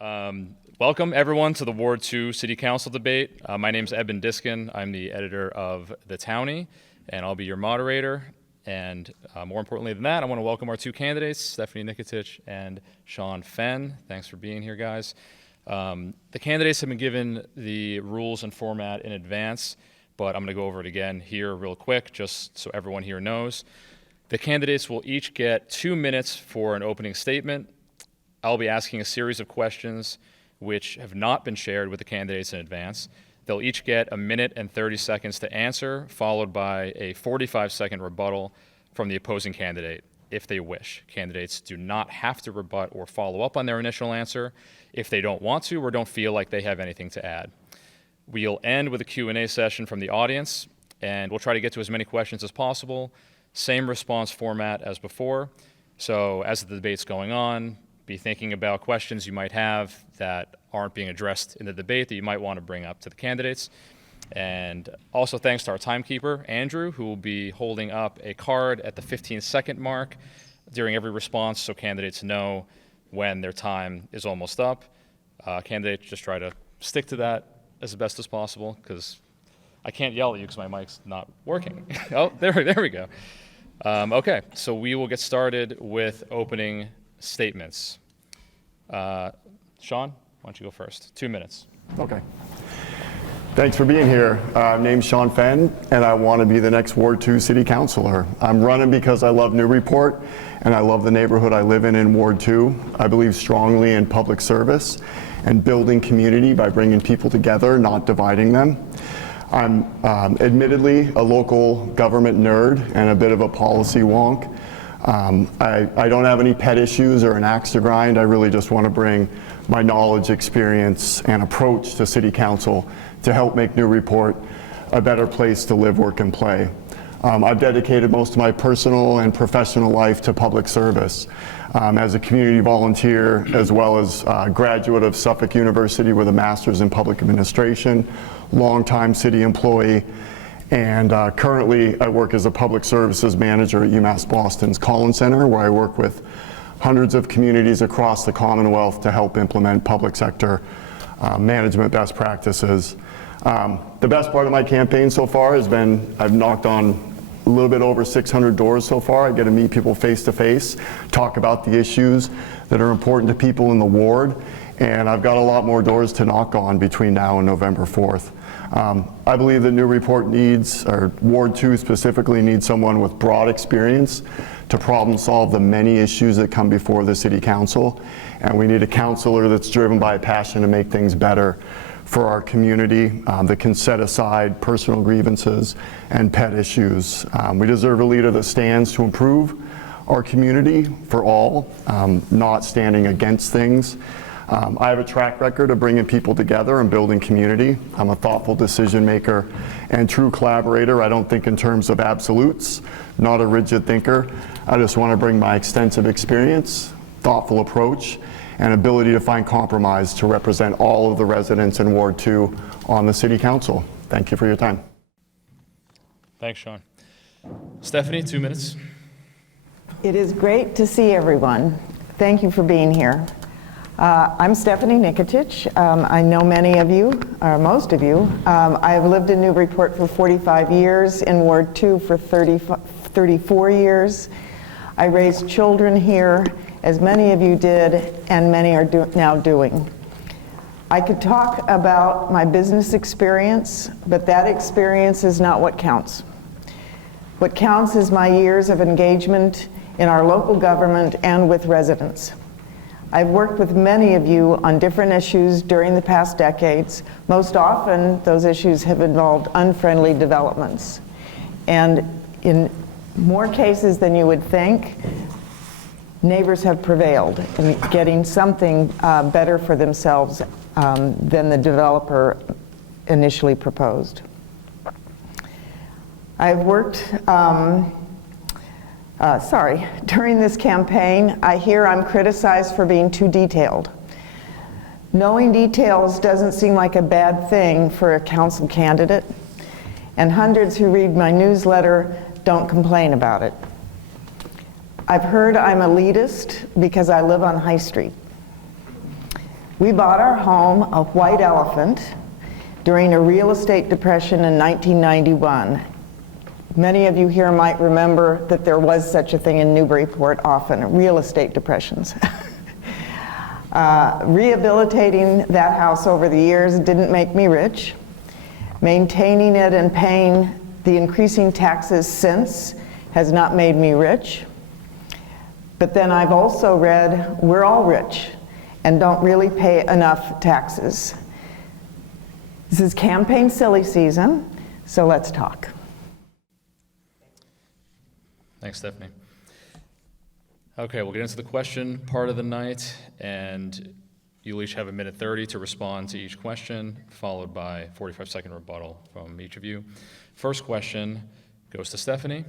Welcome everyone to the Ward 2 City Council debate. My name is Eben Diskin. I'm the editor of the Townie, and I'll be your moderator. And more importantly than that, I want to welcome our two candidates, Stephanie Niketic and Shawn Fenn. Thanks for being here, guys. The candidates have been given the rules and format in advance, but I'm going to go over it again here real quick, just so everyone here knows. The candidates will each get 2 minutes for an opening statement. I'll be asking a series of questions which have not been shared with the candidates in advance. They'll each get 1 minute and 30 seconds to answer, followed by a 45-second rebuttal from the opposing candidate, if they wish. Candidates do not have to rebut or follow up on their initial answer if they don't want to or don't feel like they have anything to add. We'll end with a Q&A session from the audience, and we'll try to get to as many questions as possible. Same response format as before. So as the debate's going on, be thinking about questions you might have that aren't being addressed in the debate that you might want to bring up to the candidates. And also thanks to our timekeeper, Andrew, who will be holding up a card at the 15-second mark during every response so candidates know when their time is almost up. Candidates just try to stick to that as best as possible because I can't yell at you because my mic's not working. Oh, there we go. Okay, so we will get started with opening statements. Shawn, why don't you go first? 2 minutes. Okay. Thanks for being here. My name's Shawn Fenn, and I want to be the next Ward 2 City Councilor. I'm running because I love Newburyport, and I love the neighborhood I live in Ward 2. I believe strongly in public service and building community by bringing people together, not dividing them. I'm admittedly a local government nerd and a bit of a policy wonk. I don't have any pet issues or an axe to grind. I really just want to bring my knowledge, experience, and approach to City Council to help make Newburyport a better place to live, work, and play. I've dedicated most of my personal and professional life to public service as a community volunteer, as well as a graduate of Suffolk University with a master's in public administration, longtime city employee, and currently I work as a public services manager at UMass Boston's Collins Center, where I work with hundreds of communities across the Commonwealth to help implement public sector management best practices. The best part of my campaign so far has been I've knocked on a little bit over 600 doors so far. I get to meet people face to face, talk about the issues that are important to people in the ward, and I've got a lot more doors to knock on between now and November 4th. I believe that Newburyport needs, or Ward 2 specifically, needs someone with broad experience to problem solve the many issues that come before the City Council. And we need a councilor that's driven by a passion to make things better for our community, that can set aside personal grievances and pet issues. We deserve a leader that stands to improve our community for all, not standing against things. I have a track record of bringing people together and building community. I'm a thoughtful decision maker and true collaborator. I don't think in terms of absolutes, not a rigid thinker. I just want to bring my extensive experience, thoughtful approach, and ability to find compromise to represent all of the residents in Ward 2 on the City Council. Thank you for your time. Thanks, Shawn. Stephanie, 2 minutes. It is great to see everyone. Thank you for being here. I'm Stephanie Niketic. I know many of you, or most of you. I've lived in Newburyport for 45 years, in Ward 2 for 34 years. I raised children here, as many of you did, and many are now doing. I could talk about my business experience, but that experience is not what counts. What counts is my years of engagement in our local government and with residents. I've worked with many of you on different issues during the past decades. Most often, those issues have involved unfriendly developments. And in more cases than you would think, neighbors have prevailed in getting something better for themselves than the developer initially proposed. I've worked during this campaign, I hear I'm criticized for being too detailed. Knowing details doesn't seem like a bad thing for a council candidate, and hundreds who read my newsletter don't complain about it. I've heard I'm elitist because I live on High Street. We bought our home, a white elephant, during a real estate depression in 1991. Many of you here might remember that there was such a thing in Newburyport often, real estate depressions. Rehabilitating that house over the years didn't make me rich. Maintaining it and paying the increasing taxes since has not made me rich. But then I've also read we're all rich and don't really pay enough taxes. This is campaign silly season, so let's talk. Thanks, Stephanie. Okay, we'll get into the question part of the night, and you'll each have 1:30 to respond to each question, followed by a 45-second rebuttal from each of you. First question goes to Stephanie.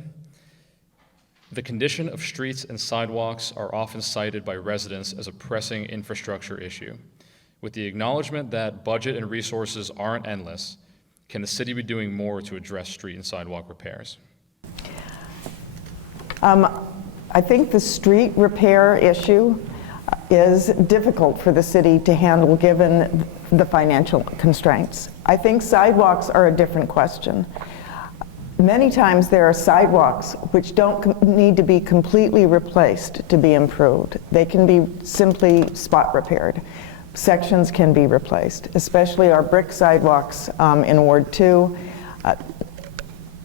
The condition of streets and sidewalks are often cited by residents as a pressing infrastructure issue. With the acknowledgement that budget and resources aren't endless, can the city be doing more to address street and sidewalk repairs? I think the street repair issue is difficult for the city to handle given the financial constraints. I think sidewalks are a different question. Many times there are sidewalks which don't need to be completely replaced to be improved. They can be simply spot repaired. Sections can be replaced, especially our brick sidewalks in Ward 2.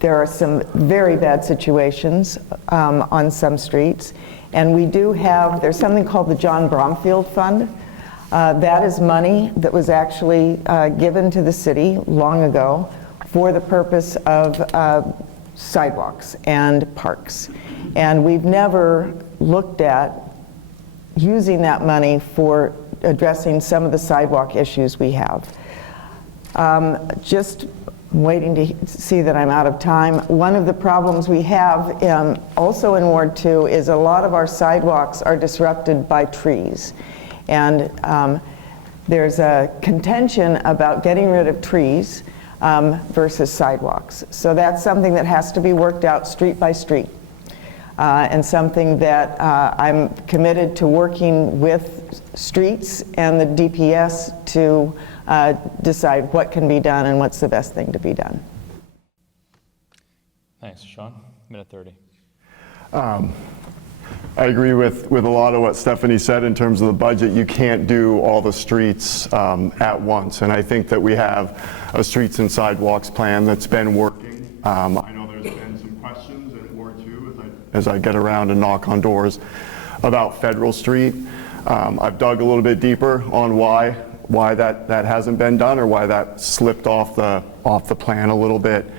There are some very bad situations on some streets, and we do have, there's something called the John Bromfield Fund. That is money that was actually given to the city long ago for the purpose of sidewalks and parks. And we've never looked at using that money for addressing some of the sidewalk issues we have. Just waiting to see that I'm out of time. One of the problems we have also in Ward 2 is a lot of our sidewalks are disrupted by trees. And there's a contention about getting rid of trees versus sidewalks. So that's something that has to be worked out street by street. And something that I'm committed to working with streets and the DPS to decide what can be done and what's the best thing to be done. Thanks, Shawn. 1:30. I agree with a lot of what Stephanie said in terms of the budget. You can't do all the streets at once, and I think that we have a streets and sidewalks plan that's been working. I know there's been some questions at Ward 2 as I get around and knock on doors about Federal Street. I've dug a little bit deeper on why that hasn't been done or why that slipped off the plan a little bit.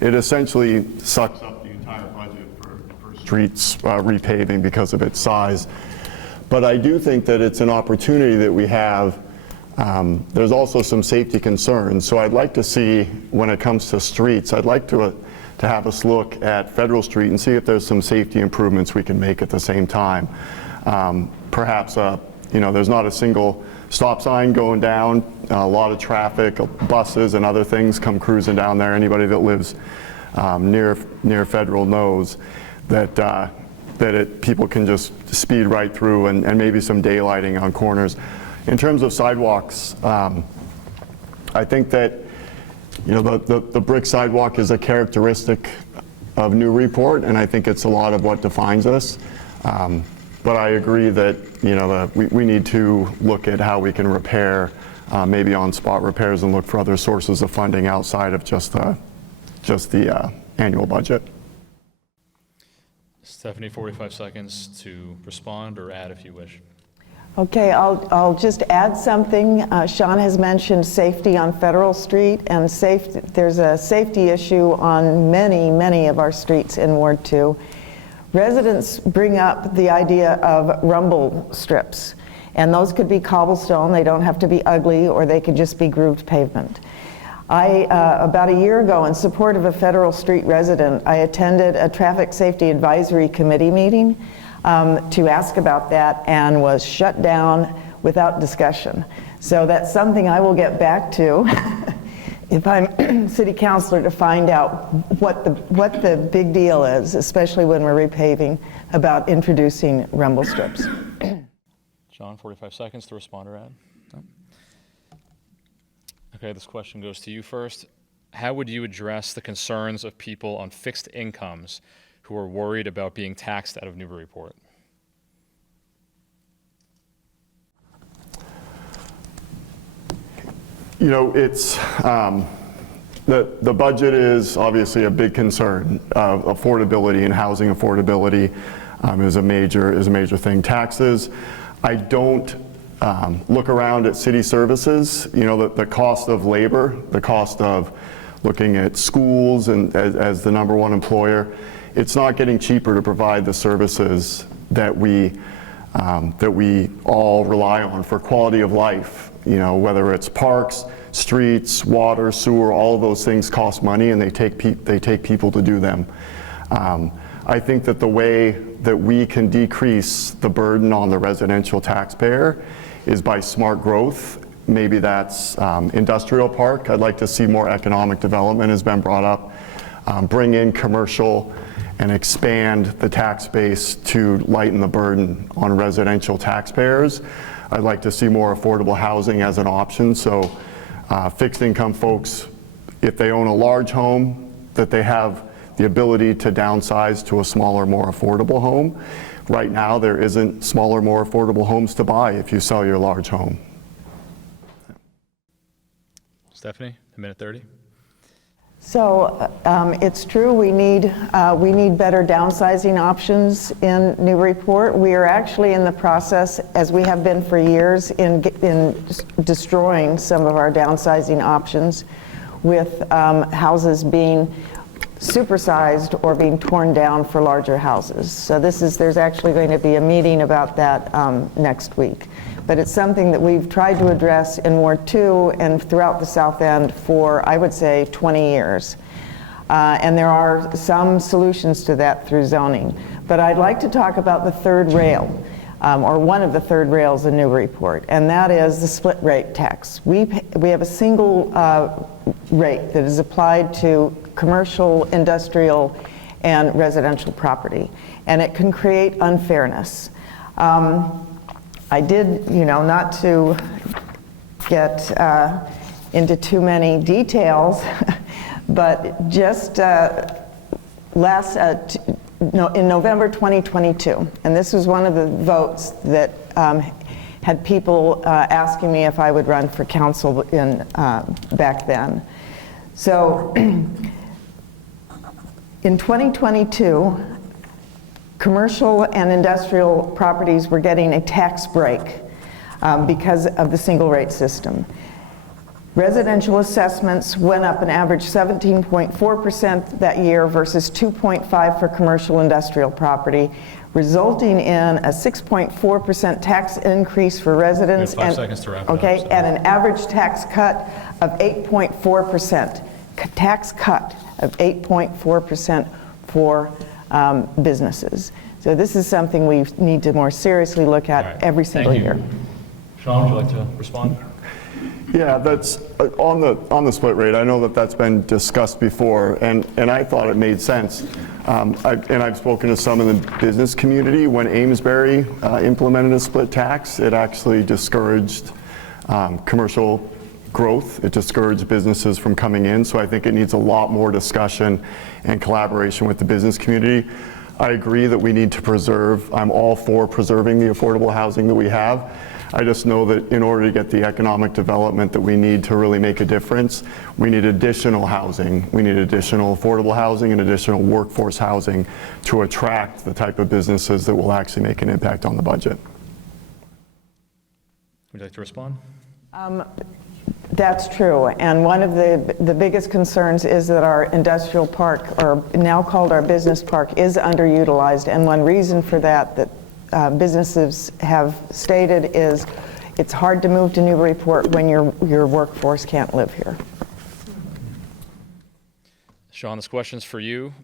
It essentially sucks up the entire budget for streets repaving because of its size. But I do think that it's an opportunity that we have. There's also some safety concerns. So I'd like to see, when it comes to streets, I'd like to have us look at Federal Street and see if there's some safety improvements we can make at the same time. Perhaps, there's not a single stop sign going down, a lot of traffic, buses and other things come cruising down there. Anybody that lives near Federal knows that people can just speed right through, and maybe some daylighting on corners. In terms of sidewalks, I think that the brick sidewalk is a characteristic of Newburyport, and I think it's a lot of what defines us. But I agree that we need to look at how we can repair, maybe on spot repairs, and look for other sources of funding outside of just the annual budget. Stephanie, 45 seconds to respond or add if you wish. Okay, I'll just add something. Shawn has mentioned safety on Federal Street, and there's a safety issue on many of our streets in Ward 2. Residents bring up the idea of rumble strips, and those could be cobblestone. They don't have to be ugly, or they could just be grooved pavement. About a year ago, in support of a Federal Street resident, I attended a Traffic Safety Advisory Committee meeting to ask about that, and was shut down without discussion. So that's something I will get back to if I'm city councilor, to find out what the big deal is, especially when we're repaving, about introducing rumble strips. Shawn, 45 seconds to respond or add. No? Okay, this question goes to you first. How would you address the concerns of people on fixed incomes who are worried about being taxed out of Newburyport? You know, it's the budget is obviously a big concern. Affordability and housing affordability is a major thing. Taxes, I don't look around at city services. You know, the cost of labor, the cost of looking at schools and as the number one employer, it's not getting cheaper to provide the services that we all rely on for quality of life. You know, whether it's parks, streets, water, sewer, all of those things cost money, and they take people to do them. I think that the way that we can decrease the burden on the residential taxpayer is by smart growth. Maybe that's industrial park. I'd like to see more economic development has been brought up. Bring in commercial and expand the tax base to lighten the burden on residential taxpayers. I'd like to see more affordable housing as an option. So fixed income folks, if they own a large home, that they have the ability to downsize to a smaller, more affordable home. Right now, there isn't smaller, more affordable homes to buy if you sell your large home. Stephanie, a minute 30. So it's true, we need better downsizing options in Newburyport. We are actually in the process, as we have been for years, in destroying some of our downsizing options with houses being supersized or being torn down for larger houses. So there's actually going to be a meeting about that next week. But it's something that we've tried to address in Ward 2 and throughout the South End for, I would say, 20 years. And there are some solutions to that through zoning. But I'd like to talk about the third rail, or one of the third rails in Newburyport, and that is the split rate tax. We have a single rate that is applied to commercial, industrial, and residential property, and it can create unfairness. I did, not to get into too many details, but just in November 2022, and this was one of the votes that had people asking me if I would run for council back then. So in 2022, commercial and industrial properties were getting a tax break because of the single rate system. Residential assessments went up an average 17.4% that year versus 2.5% for commercial industrial property, resulting in a 6.4% tax increase for residents. We have 5 seconds to wrap it up. Okay, So. and an average tax cut of 8.4%. Tax cut of 8.4% for businesses. So this is something we need to more seriously look at every single year. Shawn, would you like to respond? Yeah, that's on the split rate. I know that that's been discussed before, and I thought it made sense. I've spoken to some in the business community. When Amesbury implemented a split tax, it actually discouraged commercial growth. It discouraged businesses from coming in. So I think it needs a lot more discussion and collaboration with the business community. I agree that we need to preserve. I'm all for preserving the affordable housing that we have. I just know that in order to get the economic development that we need to really make a difference, we need additional housing. We need additional affordable housing and additional workforce housing to attract the type of businesses that will actually make an impact on the budget. Would you like to respond? That's true, and one of the biggest concerns is that our industrial park, or now called our business park, is underutilized, and one reason for that businesses have stated is it's hard to move to Newburyport when your workforce can't live here. Shawn, this question's for you.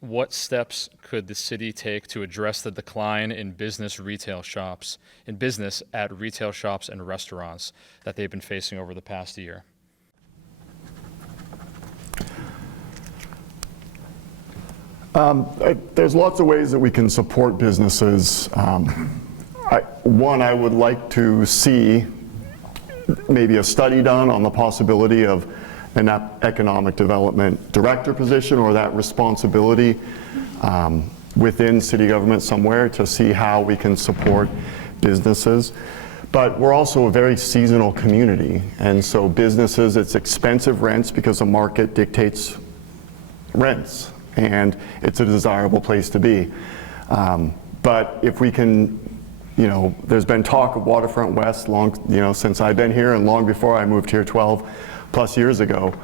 What steps could the city take to address the decline in business at retail shops and restaurants that they've been facing over the past year? There's lots of ways that we can support businesses. One, I would like to see maybe a study done on the possibility of an economic development director position or that responsibility within city government somewhere to see how we can support businesses. But we're also a very seasonal community, and so businesses, it's expensive rents because the market dictates rents, and it's a desirable place to be. But if we can, there's been talk of Waterfront West since I've been here and long before I moved here 12 plus years ago.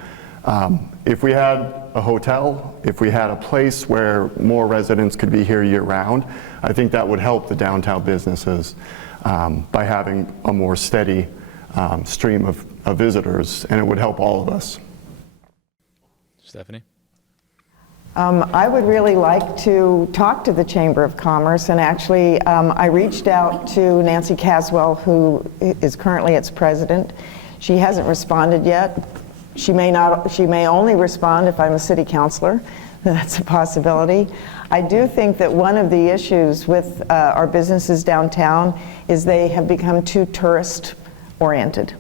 If we had a hotel, if we had a place where more residents could be here year round, I think that would help the downtown businesses by having a more steady stream of visitors, and it would help all of us. Stephanie? I would really like to talk to the Chamber of Commerce, and actually I reached out to Nancy Caswell, who is currently its president. She hasn't responded yet. She may only respond if I'm a city councilor. That's a possibility. I do think that one of the issues with our businesses downtown is they have become too tourist oriented.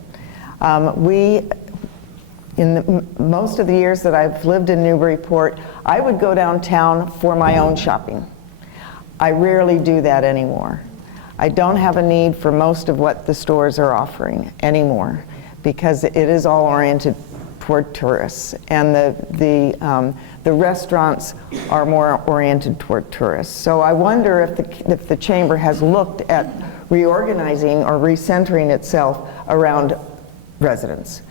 Most of the years that I've lived in Newburyport, I would go downtown for my own shopping. I rarely do that anymore. I don't have a need for most of what the stores are offering anymore because it is all oriented toward tourists, and the restaurants are more oriented toward tourists. So I wonder if the chamber has looked at reorganizing or recentering itself around residents.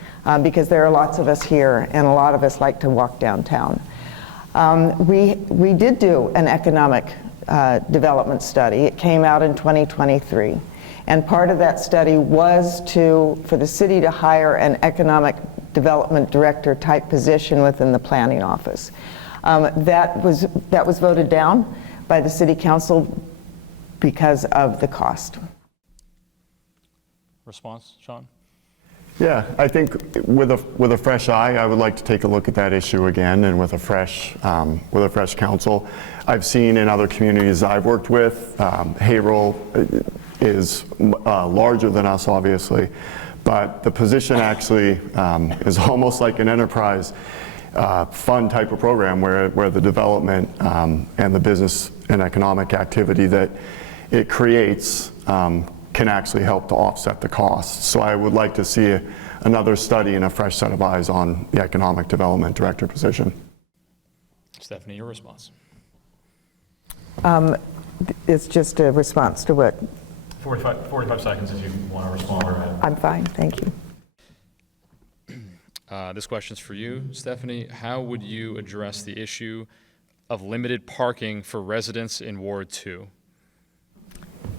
Because there are lots of us here, and a lot of us like to walk downtown. We did do an economic development study. It came out in 2023. And part of that study was for the city to hire an economic development director type position within the planning office. That was voted down by the city council because of the cost. Response, Shawn? Yeah, I think with a fresh eye, I would like to take a look at that issue again, and with a fresh council. I've seen in other communities I've worked with, Haverhill is larger than us, obviously, but the position actually is almost like an enterprise fund type of program where the development and the business and economic activity that it creates can actually help to offset the costs. So I would like to see another study and a fresh set of eyes on the economic development director position. Stephanie, your response. It's just a response to what? 45 seconds if you want to respond. I'm fine, thank you. This question's for you, Stephanie. How would you address the issue of limited parking for residents in Ward 2?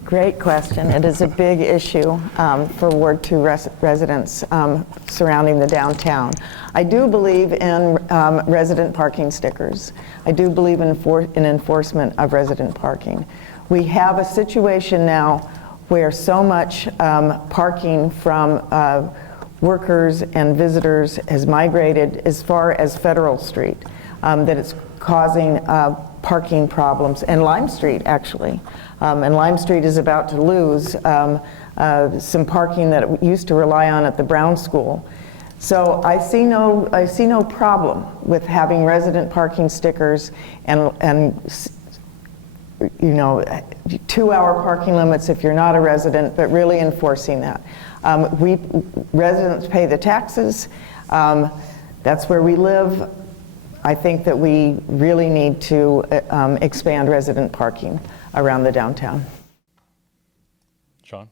Great question. It is a big issue for Ward 2 residents surrounding the downtown. I do believe in resident parking stickers. I do believe in enforcement of resident parking. We have a situation now where so much parking from workers and visitors has migrated as far as Federal Street that it's causing parking problems, and Lime Street actually. And Lime Street is about to lose some parking that it used to rely on at the Brown School. So I see no problem with having resident parking stickers and 2-hour parking limits if you're not a resident, but really enforcing that. Residents pay the taxes. That's where we live. I think that we really need to expand resident parking around the downtown. Shawn?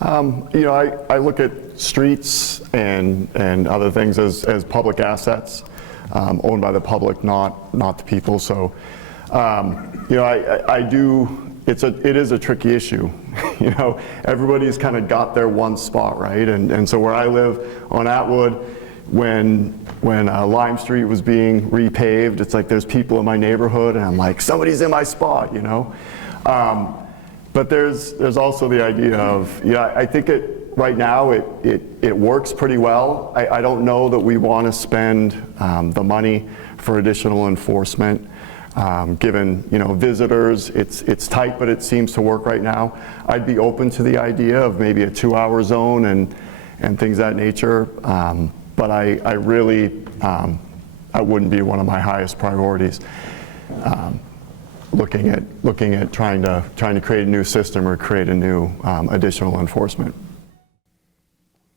I look at streets and other things as public assets owned by the public, not the people. So, it is a tricky issue. Everybody's kind of got their one spot, right? And so where I live on Atwood, when Lime Street was being repaved, it's like there's people in my neighborhood and I'm like, somebody's in my spot, But there's also the idea of, I think right now it works pretty well. I don't know that we want to spend the money for additional enforcement. Given, visitors, it's tight, but it seems to work right now. I'd be open to the idea of maybe a 2-hour zone and things of that nature, but I really, I wouldn't be one of my highest priorities. Looking at trying to create a new system or create a new additional enforcement.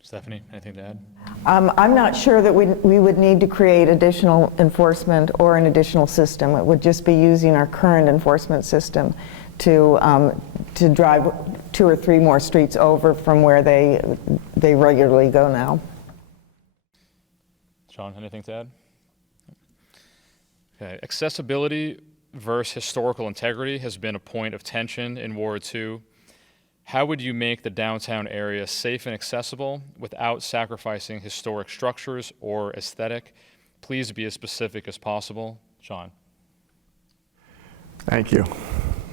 Stephanie, anything to add? I'm not sure that we would need to create additional enforcement or an additional system. It would just be using our current enforcement system to drive 2 or 3 more streets over from where they regularly go now. Shawn, anything to add? Okay. Accessibility versus historical integrity has been a point of tension in Ward 2. How would you make the downtown area safe and accessible without sacrificing historic structures or aesthetic? Please be as specific as possible. Shawn. Thank you.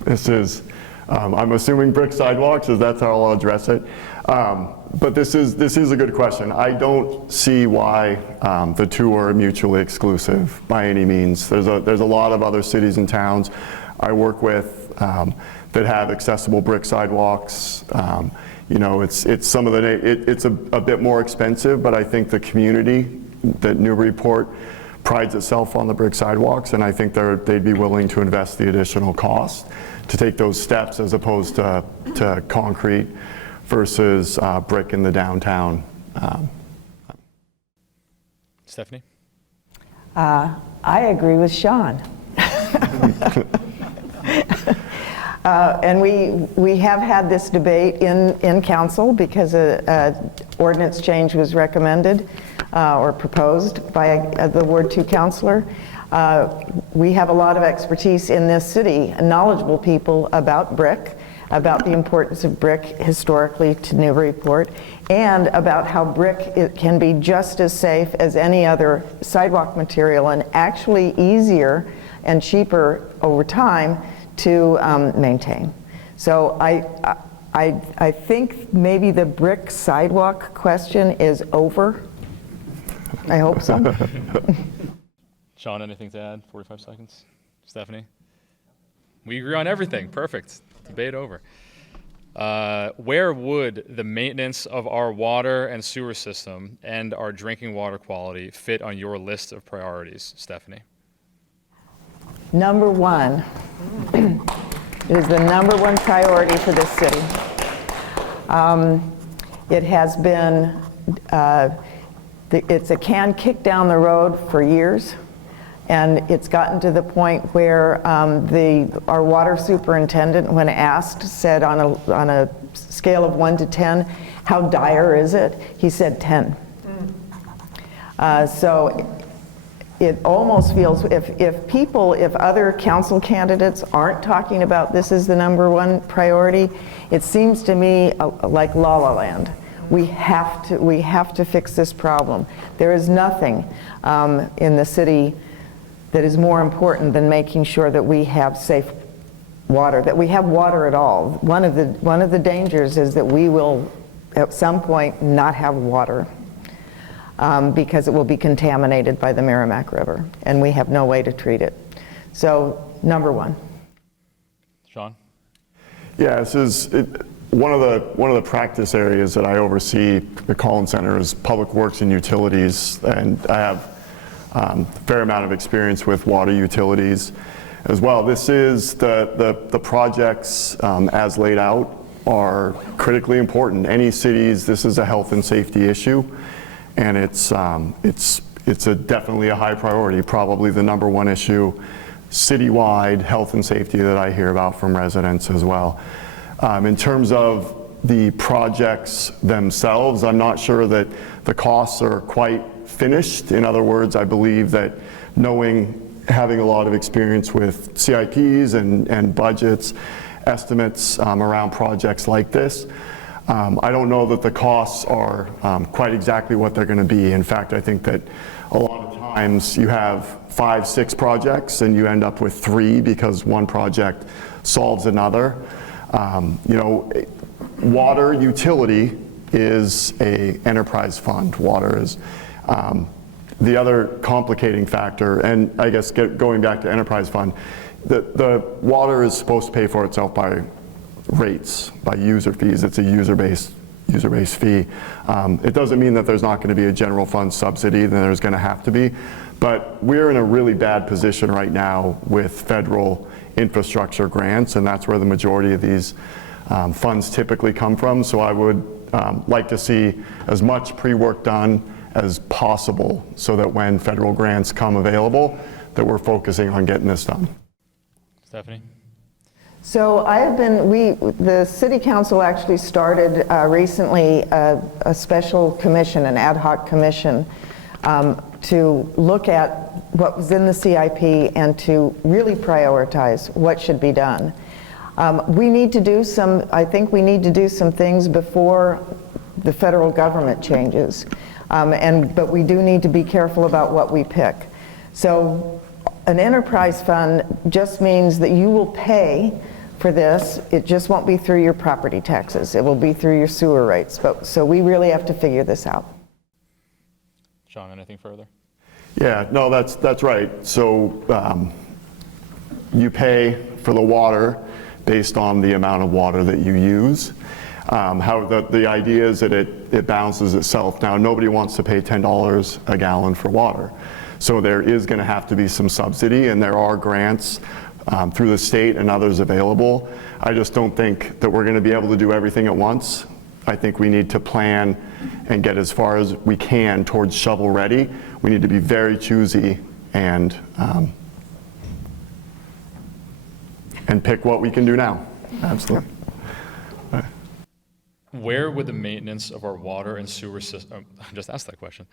This is, I'm assuming brick sidewalks, as that's how I'll address it. But this is a good question. I don't see why the two are mutually exclusive by any means. There's a lot of other cities and towns I work with that have accessible brick sidewalks. It's some of it's a bit more expensive, but I think the community that Newburyport prides itself on the brick sidewalks, and I think they'd be willing to invest the additional cost to take those steps as opposed to concrete versus brick in the downtown. Stephanie? I agree with Shawn. And we have had this debate in council because an ordinance change was recommended or proposed by the Ward 2 councilor. We have a lot of expertise in this city, knowledgeable people about brick, about the importance of brick historically to Newburyport, and about how brick can be just as safe as any other sidewalk material and actually easier and cheaper over time to maintain. So I think maybe the brick sidewalk question is over. I hope so. Shawn, anything to add? 45 seconds. Stephanie? We agree on everything. Perfect. Debate over. Where would the maintenance of our water and sewer system and our drinking water quality fit on your list of priorities, Stephanie? Number one. It is the number one priority for this city. It has been, it's a can kicked down the road for years, and it's gotten to the point where our water superintendent, when asked, said on a scale of 1 to 10, how dire is it? He said 10. So it almost feels, if other council candidates aren't talking about this as the number one priority, it seems to me like La La Land. We have to fix this problem. There is nothing in the city that is more important than making sure that we have safe water, that we have water at all. One of the dangers is that we will at some point not have water. Because it will be contaminated by the Merrimack River, and we have no way to treat it. So, number one. Shawn? Yeah, this is one of the practice areas that I oversee. The Collins Center is Public Works and Utilities, and I have a fair amount of experience with water utilities as well. This is the projects as laid out are critically important. Any cities, this is a health and safety issue. And it's definitely a high priority, probably the number one issue citywide, health and safety, that I hear about from residents as well. In terms of the projects themselves, I'm not sure that the costs are quite finished. In other words, I believe that having a lot of experience with CIPs and budgets, estimates around projects like this, I don't know that the costs are quite exactly what they're going to be. In fact, I think that a lot of times you have 5, 6 projects and you end up with 3 because one project solves another. Water utility is an enterprise fund. Water is The other complicating factor, and I guess going back to enterprise fund, the water is supposed to pay for itself by rates, by user fees. It's a user-based fee. It doesn't mean that there's not going to be a general fund subsidy, then there's going to have to be. But we're in a really bad position right now with federal infrastructure grants, and that's where the majority of these funds typically come from. So I would like to see as much pre-work done as possible so that when federal grants come available, that we're focusing on getting this done. Stephanie? So the City Council actually started recently a special commission, an ad hoc commission, to look at what was in the CIP and to really prioritize what should be done. We need to do I think we need to do some things before the federal government changes, but we do need to be careful about what we pick. So an enterprise fund just means that you will pay for this. It just won't be through your property taxes. It will be through your sewer rates. So we really have to figure this out. Shawn, anything further? Yeah, no, that's right. So you pay for the water based on the amount of water that you use. How the idea is that it balances itself. Now, nobody wants to pay $10 a gallon for water. So there is going to have to be some subsidy, and there are grants through the state and others available. I just don't think that we're going to be able to do everything at once. I think we need to plan and get as far as we can towards shovel ready. We need to be very choosy and pick what we can do now. Absolutely. Where would the maintenance of our water and sewer system, I just asked that question.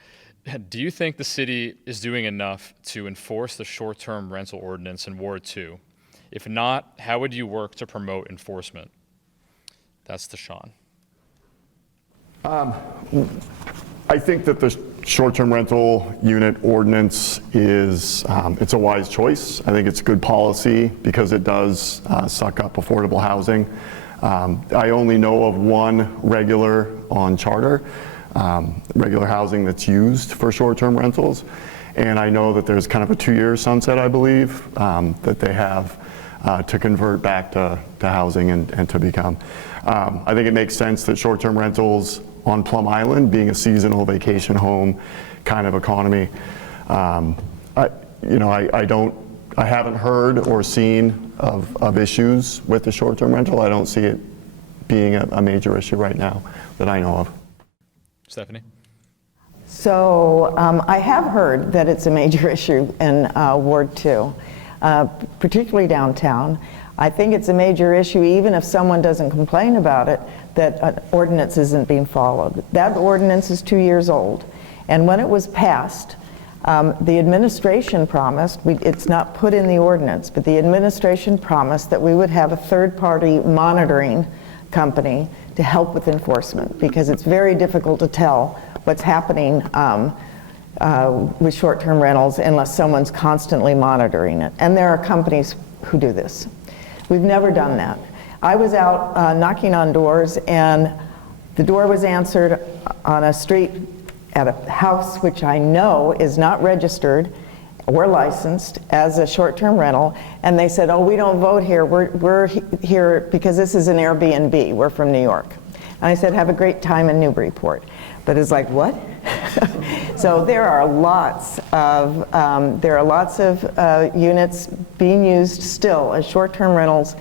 Do you think the city is doing enough to enforce the short-term rental ordinance in Ward 2? If not, how would you work to promote enforcement? That's to Shawn. I think that the short-term rental unit ordinance is, it's a wise choice. I think it's good policy because it does suck up affordable housing. I only know of one regular on charter, regular housing that's used for short-term rentals. And I know that there's kind of a 2-year sunset, I believe, that they have to convert back to housing and to become. I think it makes sense that short-term rentals on Plum Island, being a seasonal vacation home kind of economy, I haven't heard or seen of issues with the short-term rental. I don't see it being a major issue right now that I know of. Stephanie? So I have heard that it's a major issue in Ward 2, particularly downtown. I think it's a major issue even if someone doesn't complain about it, that an ordinance isn't being followed. That ordinance is 2 years old. And when it was passed, the administration promised, it's not put in the ordinance, but the administration promised that we would have a third-party monitoring company to help with enforcement, because it's very difficult to tell what's happening with short-term rentals unless someone's constantly monitoring it. And there are companies who do this. We've never done that. I was out knocking on doors, and the door was answered on a street at a house which I know is not registered or licensed as a short-term rental, and they said, "Oh, we don't vote here. We're here because this is an Airbnb. We're from New York." And I said, "Have a great time in Newburyport." But it's like, what? So there are lots of units being used still as short-term rentals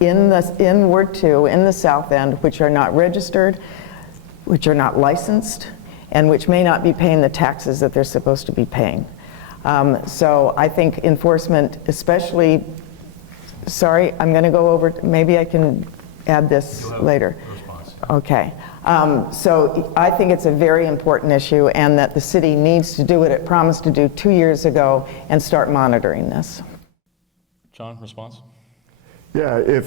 in Ward 2 in the South End, which are not registered, which are not licensed, and which may not be paying the taxes that they're supposed to be paying. So I think enforcement, especially, sorry, I'm going to go over, maybe I can add this later. Okay. So I think it's a very important issue, and that the city needs to do what it promised to do 2 years ago and start monitoring this. John, response? Yeah,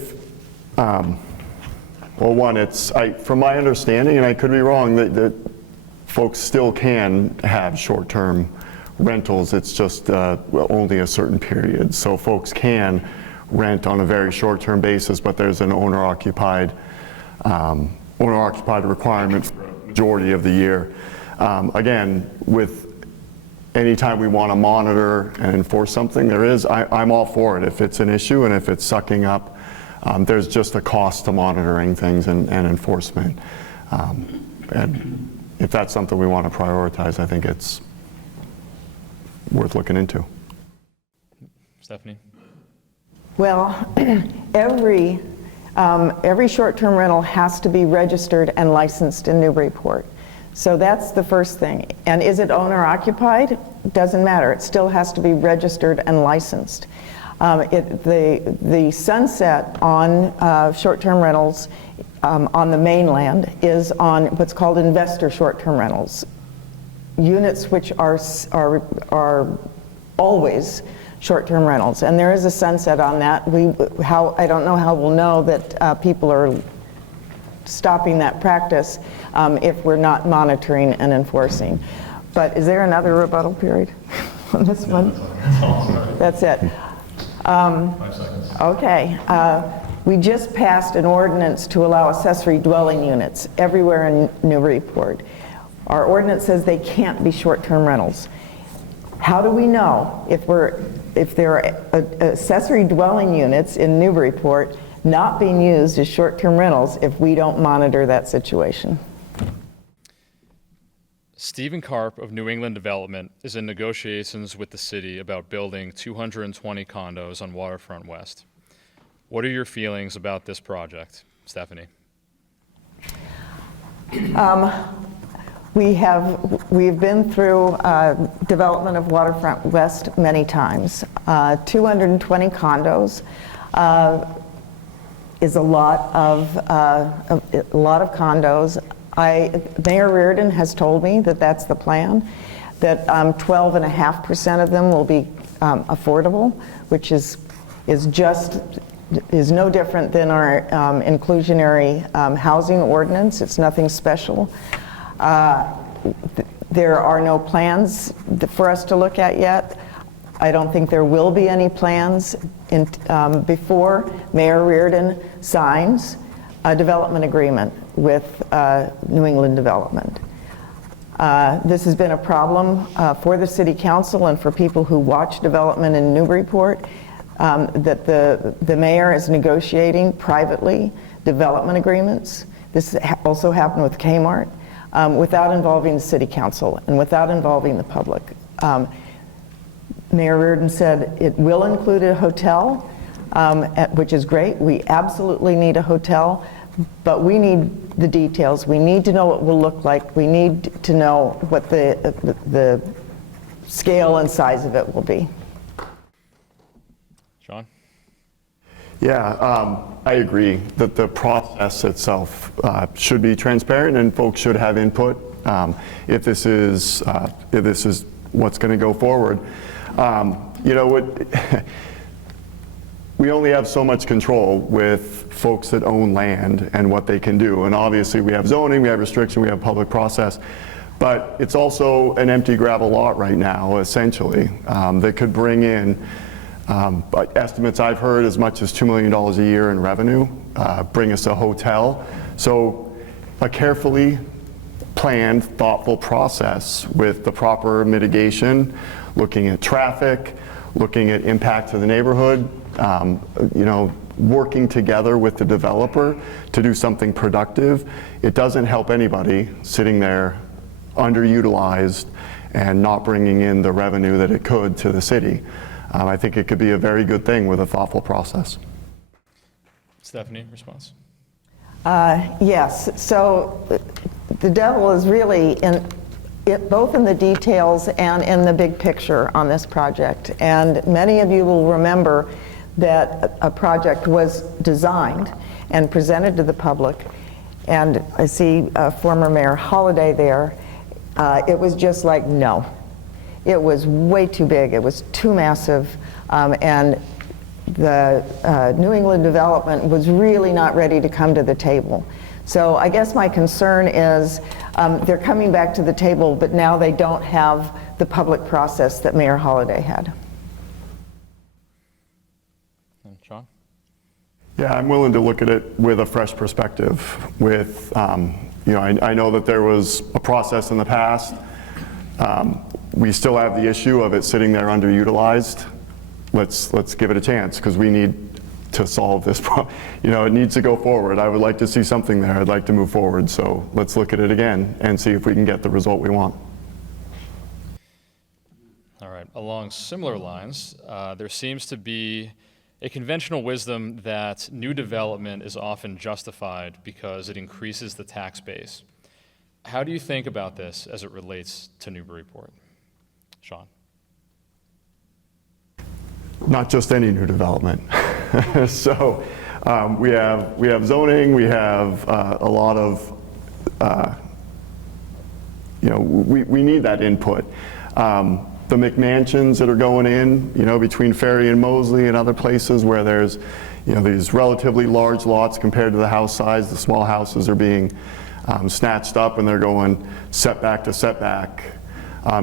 well, one, from my understanding, and I could be wrong, that folks still can have short-term rentals. It's just only a certain period. So folks can rent on a very short-term basis, but there's an owner-occupied requirement for the majority of the year. Again, with anytime we want to monitor and enforce something, I'm all for it if it's an issue and if it's sucking up. There's just a cost to monitoring things and enforcement. And if that's something we want to prioritize, I think it's worth looking into. Stephanie? Well, every short-term rental has to be registered and licensed in Newburyport. So that's the first thing. And is it owner-occupied? Doesn't matter. It still has to be registered and licensed. The sunset on short-term rentals on the mainland is on what's called investor short-term rentals, units which are always short-term rentals, and there is a sunset on that. I don't know how we'll know that people are stopping that practice if we're not monitoring and enforcing. But is there another rebuttal period on this one? That's it. 5 seconds. Okay. We just passed an ordinance to allow accessory dwelling units everywhere in Newburyport. Our ordinance says they can't be short-term rentals. How do we know if there are accessory dwelling units in Newburyport not being used as short-term rentals if we don't monitor that situation? Stephen Karp of New England Development is in negotiations with the city about building 220 condos on Waterfront West. What are your feelings about this project, Stephanie? We've been through development of Waterfront West many times. 220 condos is a lot of condos. Mayor Reardon has told me that that's the plan, that 12.5% of them will be affordable, which is no different than our inclusionary housing ordinance. It's nothing special. There are no plans for us to look at yet. I don't think there will be any plans before Mayor Reardon signs a development agreement with New England Development. This has been a problem for the City Council and for people who watch development in Newburyport, that the mayor is negotiating privately development agreements. This also happened with Kmart, without involving the City Council and without involving the public. Mayor Reardon said it will include a hotel, which is great. We absolutely need a hotel, but we need the details. We need to know what it will look like. We need to know what the scale and size of it will be. Shawn? Yeah, I agree that the process itself should be transparent and folks should have input if this is what's going to go forward. We only have so much control with folks that own land and what they can do. And obviously we have zoning, we have restriction, we have public process. But it's also an empty gravel lot right now, essentially, that could bring in, estimates I've heard, as much as $2 million a year in revenue, bring us a hotel. So a carefully planned, thoughtful process with the proper mitigation, looking at traffic, looking at impact to the neighborhood, working together with the developer to do something productive. It doesn't help anybody sitting there underutilized and not bringing in the revenue that it could to the city. I think it could be a very good thing with a thoughtful process. Stephanie, response? Yes, so the devil is really both in the details and in the big picture on this project. And many of you will remember that a project was designed and presented to the public. And I see former Mayor Holliday there. It was just like, no. It was way too big. It was too massive. And the New England Development was really not ready to come to the table. So I guess my concern is they're coming back to the table, but now they don't have the public process that Mayor Holliday had. And Shawn? Yeah, I'm willing to look at it with a fresh perspective. With, I know that there was a process in the past We still have the issue of it sitting there underutilized. Let's give it a chance, because we need to solve this problem. You know, it needs to go forward. I would like to see something there. I'd like to move forward. So let's look at it again and see if we can get the result we want. All right, along similar lines, there seems to be a conventional wisdom that new development is often justified because it increases the tax base. How do you think about this as it relates to Newburyport? Shawn? Not just any new development. So we have zoning, we have a lot of, we need that input. The McMansions that are going in, between Ferry and Mosley and other places where there's, these relatively large lots compared to the house size, the small houses are being snatched up and they're going setback to setback.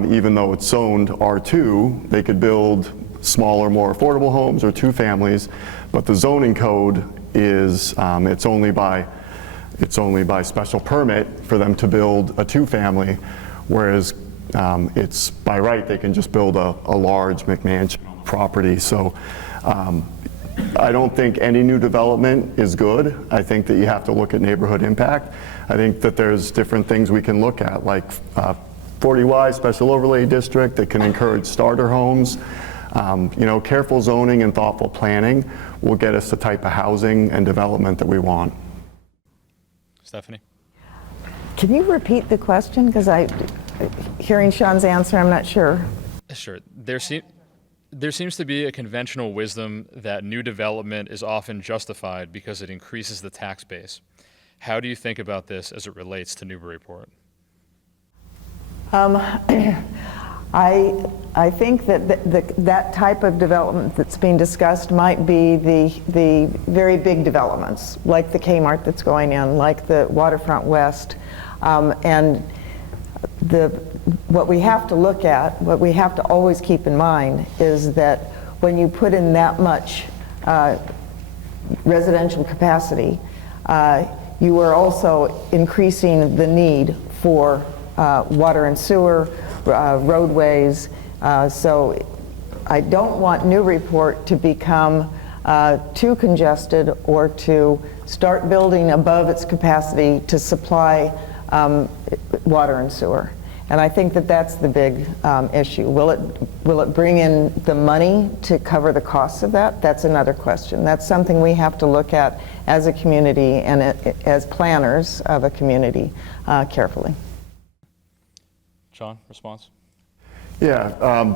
Even though it's zoned R2, they could build smaller, more affordable homes or two families, but the zoning code is it's only by special permit for them to build a two-family, whereas it's by right they can just build a large McMansion property. So I don't think any new development is good. I think that you have to look at neighborhood impact. I think that there's different things we can look at, like 40Y special overlay district that can encourage starter homes. Careful zoning and thoughtful planning will get us the type of housing and development that we want. Stephanie? Can you repeat the question? Because hearing Shawn's answer, I'm not sure. Sure. There seems to be a conventional wisdom that new development is often justified because it increases the tax base. How do you think about this as it relates to Newburyport? I think that that type of development that's being discussed might be the very big developments, like the Kmart that's going in, like the Waterfront West, and what we have to look at, what we have to always keep in mind is that when you put in that much residential capacity, you are also increasing the need for water and sewer, roadways. So I don't want Newburyport to become too congested or to start building above its capacity to supply water and sewer. And I think that that's the big issue. Will it bring in the money to cover the costs of that? That's another question. That's something we have to look at as a community and as planners of a community carefully. Shawn, response? Yeah,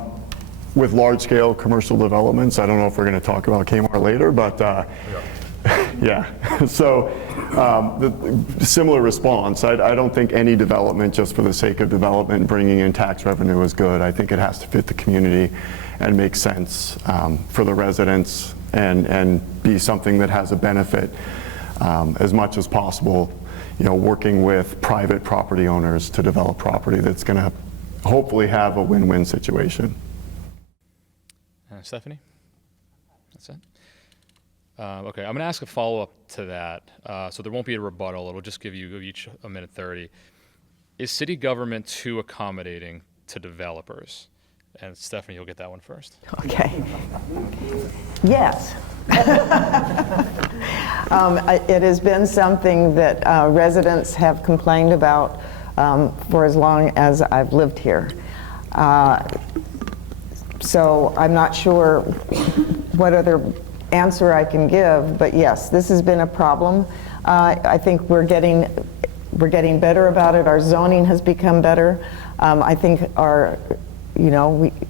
with large-scale commercial developments, I don't know if we're going to talk about Kmart later, but yeah. So the similar response. I don't think any development just for the sake of development bringing in tax revenue is good. I think it has to fit the community and make sense for the residents and be something that has a benefit as much as possible. Working with private property owners to develop property that's going to hopefully have a win-win situation. Stephanie? That's it? Okay, I'm going to ask a follow-up to that. So there won't be a rebuttal. It'll just give you each a minute 30. Is city government too accommodating to developers? And Stephanie, you'll get that one first. Okay. Yes. It has been something that residents have complained about for as long as I've lived here. So I'm not sure what other answer I can give, but yes, this has been a problem. I think we're getting better about it. Our zoning has become better. I think our,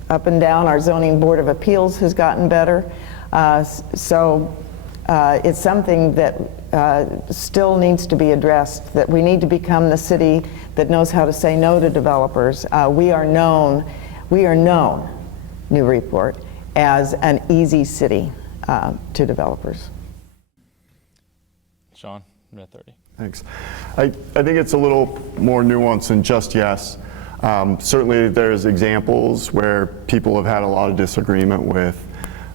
up and down, our zoning board of appeals has gotten better. So it's something that still needs to be addressed, that we need to become the city that knows how to say no to developers. We are known, Newburyport, as an easy city to developers. Shawn, minute 30. Thanks. I think it's a little more nuanced than just yes. Certainly there's examples where people have had a lot of disagreement with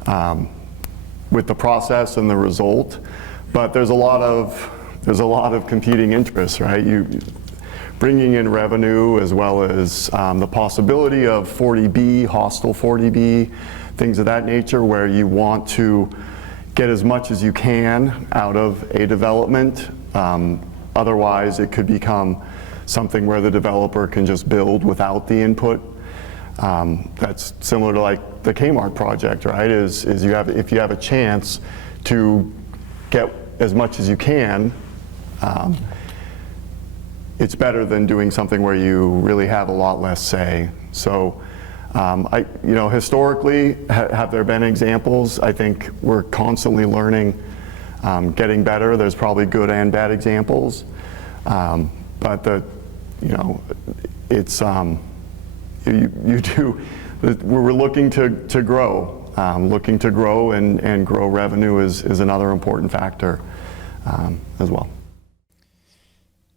the process and the result, but there's a lot of competing interests, right? bringing in revenue, as well as the possibility of 40B, hostile 40B, things of that nature, where you want to get as much as you can out of a development. Otherwise, it could become something where the developer can just build without the input. That's similar to like the Kmart project, right? Is if you have a chance to get as much as you can, it's better than doing something where you really have a lot less say. So, historically, have there been examples? I think we're constantly learning, getting better. There's probably good and bad examples, but it's we're looking to grow, and grow revenue is another important factor as well.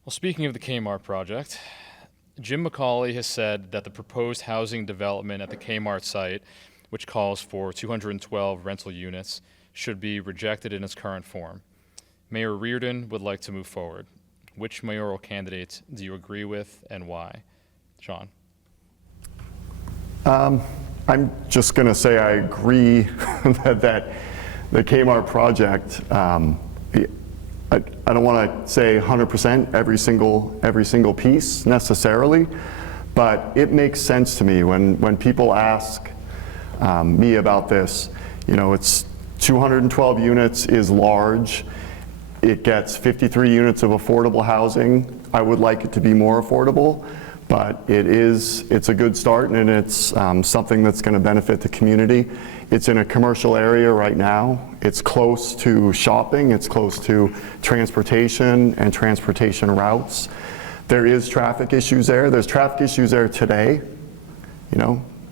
Well, speaking of the Kmart project, Jim McCauley has said that the proposed housing development at the Kmart site, which calls for 212 rental units, should be rejected in its current form. Mayor Reardon would like to move forward. Which mayoral candidates do you agree with and why? Shawn. I'm just going to say I agree that the Kmart project, I don't want to say 100% every single piece necessarily, but it makes sense to me when people ask me about this. It's 212 units is large. It gets 53 units of affordable housing. I would like it to be more affordable, but it's a good start, and it's something that's going to benefit the community. It's in a commercial area right now. It's close to shopping. It's close to transportation and transportation routes. There is traffic issues there. There's traffic issues there today.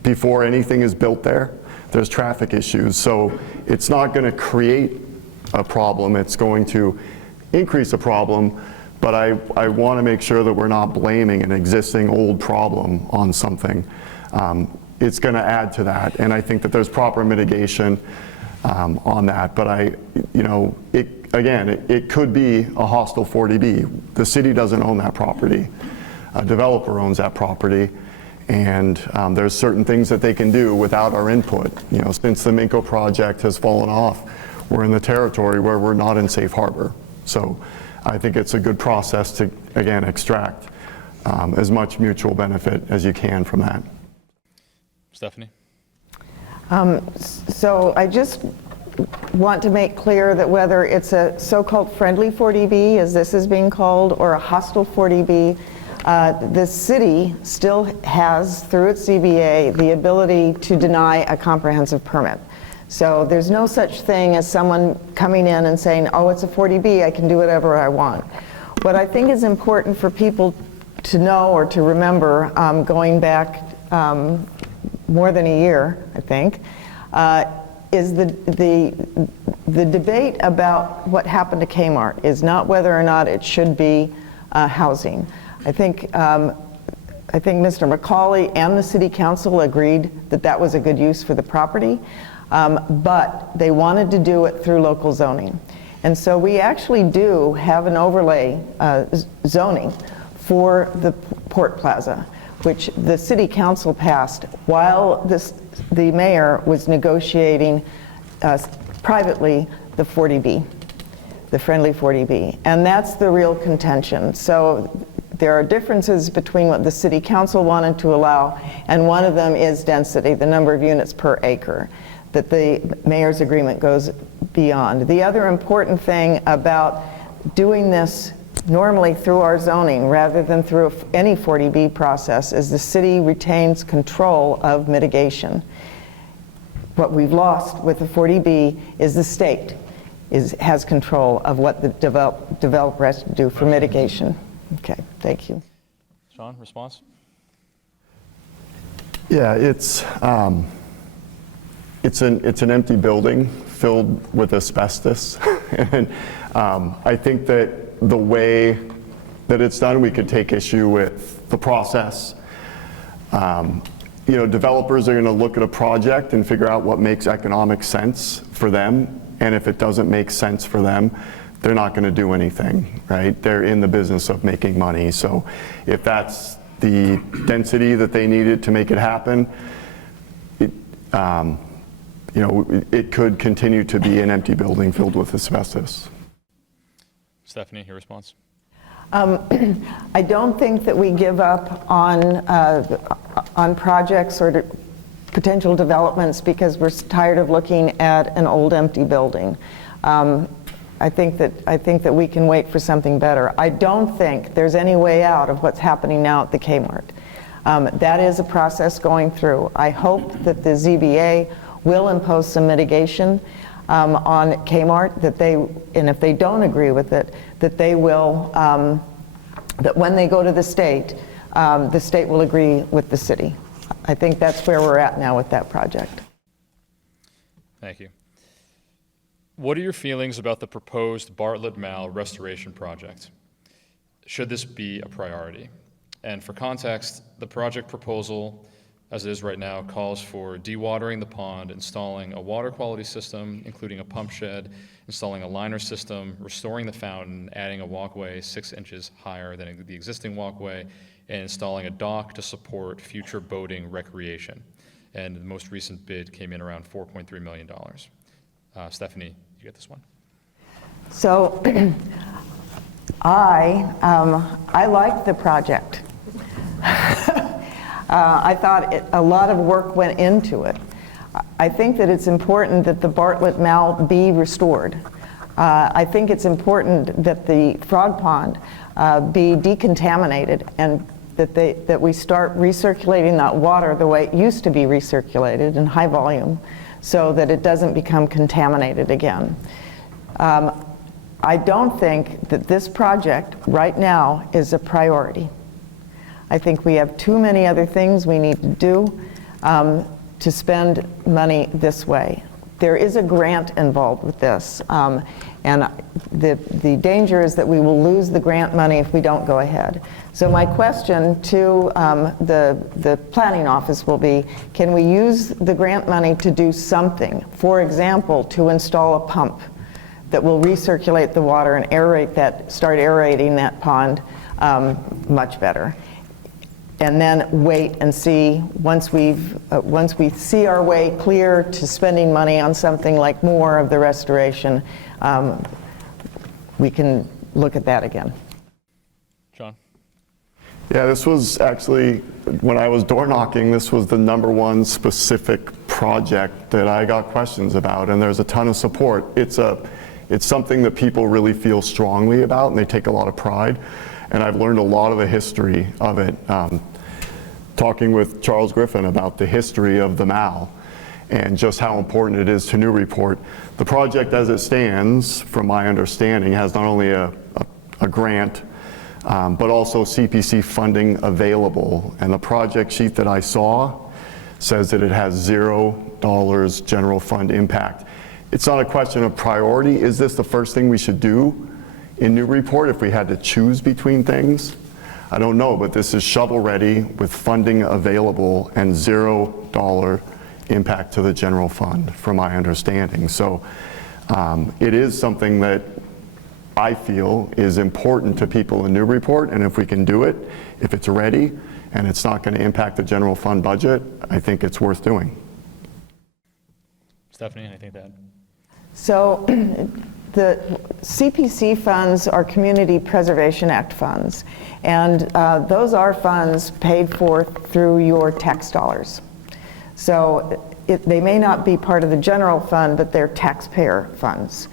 Before anything is built there, there's traffic issues. So it's not going to create a problem. It's going to increase a problem. But I want to make sure that we're not blaming an existing old problem on something. It's going to add to that, and I think that there's proper mitigation on that. But it could be a hostile 40B. The city doesn't own that property. A developer owns that property, and there's certain things that they can do without our input. Since the Minko project has fallen off, we're in the territory where we're not in safe harbor. So I think it's a good process to, again, extract as much mutual benefit as you can from that. Stephanie? So I just want to make clear that whether it's a so-called friendly 40B, as this is being called, or a hostile 40B, the city still has, through its ZBA, the ability to deny a comprehensive permit. So there's no such thing as someone coming in and saying, oh, it's a 40B, I can do whatever I want. What I think is important for people to know or to remember, going back more than a year, I think, is the debate about what happened to Kmart is not whether or not it should be housing. I think Mr. McCauley and the City Council agreed that that was a good use for the property, but they wanted to do it through local zoning. And so we actually do have an overlay zoning for the Port Plaza, which the City Council passed while the mayor was negotiating privately the 40B, the friendly 40B. And that's the real contention. So there are differences between what the City Council wanted to allow, and one of them is density, the number of units per acre, that the mayor's agreement goes beyond. The other important thing about doing this normally through our zoning rather than through any 40B process is the city retains control of mitigation. What we've lost with the 40B is the state has control of what the developer has to do for mitigation. Okay, thank you. Shawn, response? Yeah, it's an empty building filled with asbestos, and I think that the way that it's done, we could take issue with the process. Developers are going to look at a project and figure out what makes economic sense for them, and if it doesn't make sense for them, they're not going to do anything, right? They're in the business of making money. So if that's the density that they needed to make it happen, it could continue to be an empty building filled with asbestos. Stephanie, your response? I don't think that we give up on projects or potential developments because we're tired of looking at an old empty building. I think that we can wait for something better. I don't think there's any way out of what's happening now at the Kmart. That is a process going through. I hope that the ZBA will impose some mitigation on Kmart, and if they don't agree with it, that they will, that when they go to the state will agree with the city. I think that's where we're at now with that project. Thank you. What are your feelings about the proposed Bartlett Mall restoration project? Should this be a priority? And for context, the project proposal, as it is right now, calls for dewatering the pond, installing a water quality system, including a pump shed, installing a liner system, restoring the fountain, adding a walkway 6 inches higher than the existing walkway, and installing a dock to support future boating recreation. And the most recent bid came in around $4.3 million. Stephanie, you get this one. So I liked the project. I thought a lot of work went into it. I think that it's important that the Bartlett Mall be restored. I think it's important that the frog pond be decontaminated and that we start recirculating that water the way it used to be recirculated in high volume so that it doesn't become contaminated again. I don't think that this project right now is a priority. I think we have too many other things we need to do to spend money this way. There is a grant involved with this, and the danger is that we will lose the grant money if we don't go ahead. So my question to the planning office will be, can we use the grant money to do something? For example, to install a pump that will recirculate the water and start aerating that pond much better. And then wait and see, once we see our way clear to spending money on something like more of the restoration, we can look at that again. Shawn? Yeah, this was actually, when I was door knocking, this was the #1 specific project that I got questions about, and there's a ton of support. It's something that people really feel strongly about, and they take a lot of pride. And I've learned a lot of the history of it. Talking with Charles Griffin about the history of the Mall and just how important it is to Newburyport. The project as it stands, from my understanding, has not only a grant, but also CPC funding available. And the project sheet that I saw says that it has $0 general fund impact. It's not a question of priority. Is this the first thing we should do in Newburyport if we had to choose between things? I don't know, but this is shovel ready with funding available and $0 impact to the general fund, from my understanding. So it is something that I feel is important to people in Newburyport, and if we can do it, if it's ready and it's not going to impact the general fund budget, I think it's worth doing. Stephanie, anything to add? So the CPC funds are Community Preservation Act funds, and those are funds paid for through your tax dollars. So they may not be part of the general fund, but they're taxpayer funds.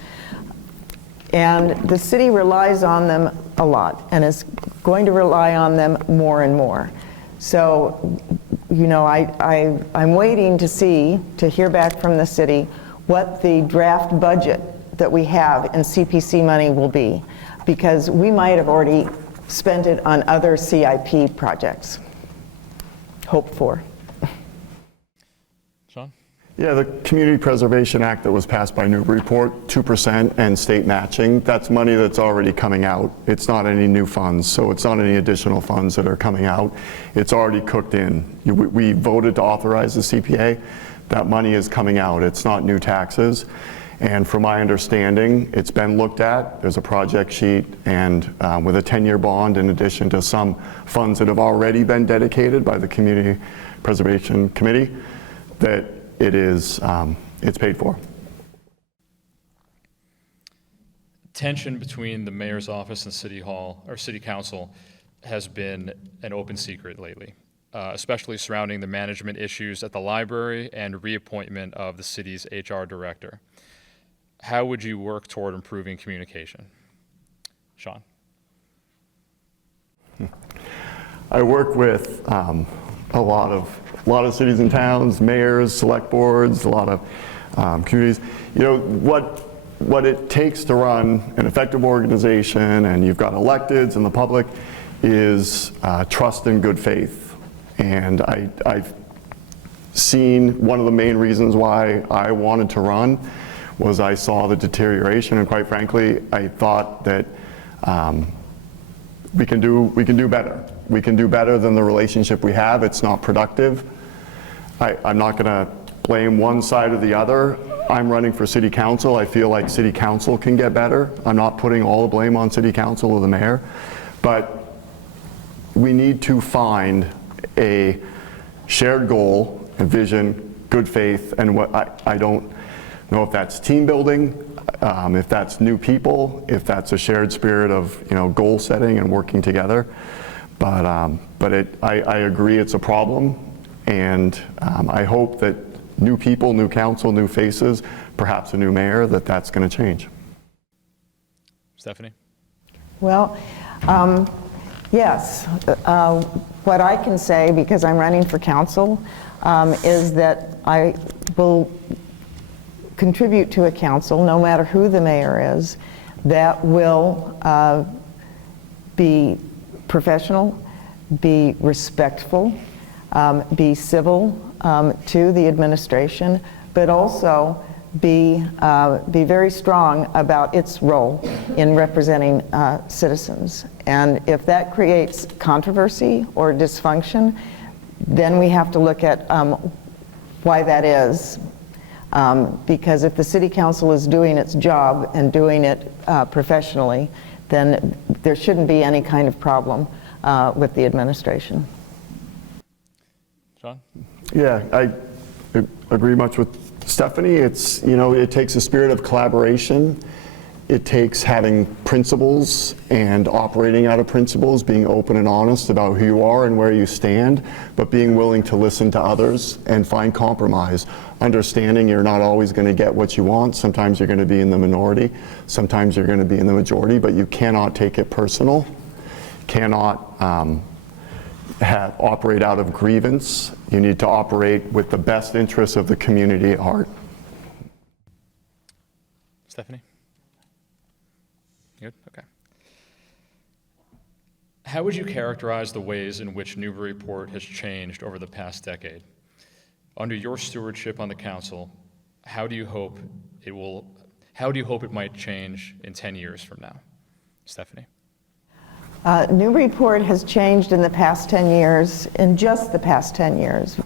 And the city relies on them a lot and is going to rely on them more and more. So, you know, I'm waiting to hear back from the city what the draft budget that we have in CPC money will be, because we might have already spent it on other CIP projects. Hoped for. Shawn? Yeah, the Community Preservation Act that was passed by Newburyport, 2% and state matching, that's money that's already coming out. It's not any new funds, so it's not any additional funds that are coming out. It's already cooked in. We voted to authorize the CPA. That money is coming out. It's not new taxes. And from my understanding, it's been looked at. There's a project sheet, and with a 10-year bond in addition to some funds that have already been dedicated by the Community Preservation Committee, that it is, it's paid for. Tension between the mayor's office and City Hall, or City Council, has been an open secret lately, especially surrounding the management issues at the library and reappointment of the city's HR director. How would you work toward improving communication? Shawn. I work with a lot of cities and towns, mayors, select boards, a lot of communities. You know, what it takes to run an effective organization, and you've got electeds and the public, is trust and good faith. And I've seen one of the main reasons why I wanted to run was I saw the deterioration, and quite frankly, I thought that we can do better. We can do better than the relationship we have. It's not productive. I'm not going to blame one side or the other. I'm running for city council. I feel like city council can get better. I'm not putting all the blame on city council or the mayor, but we need to find a shared goal and vision, good faith, and what I don't know if that's team building, if that's new people, if that's a shared spirit of, you know, goal setting and working together. But I agree it's a problem, and I hope that new people, new council, new faces, perhaps a new mayor, that's going to change. Stephanie? Well, yes. What I can say, because I'm running for council, is that I will contribute to a council, no matter who the mayor is, that will be professional, be respectful, be civil to the administration, but also be very strong about its role in representing citizens. And if that creates controversy or dysfunction, then we have to look at why that is. Because if the city council is doing its job and doing it professionally, then there shouldn't be any kind of problem with the administration. Shawn? Yeah, I agree much with Stephanie. It's, you know, it takes a spirit of collaboration. It takes having principles and operating out of principles, being open and honest about who you are and where you stand, but being willing to listen to others and find compromise. Understanding you're not always going to get what you want. Sometimes you're going to be in the minority. Sometimes you're going to be in the majority, but you cannot take it personal. Cannot operate out of grievance. You need to operate with the best interests of the community at heart. Stephanie? Good? Okay. How would you characterize the ways in which Newburyport has changed over the past decade? Under your stewardship on the council, how do you hope it might change in 10 years from now? Stephanie? Newburyport has changed in the past 10 years, in just the past 10 years,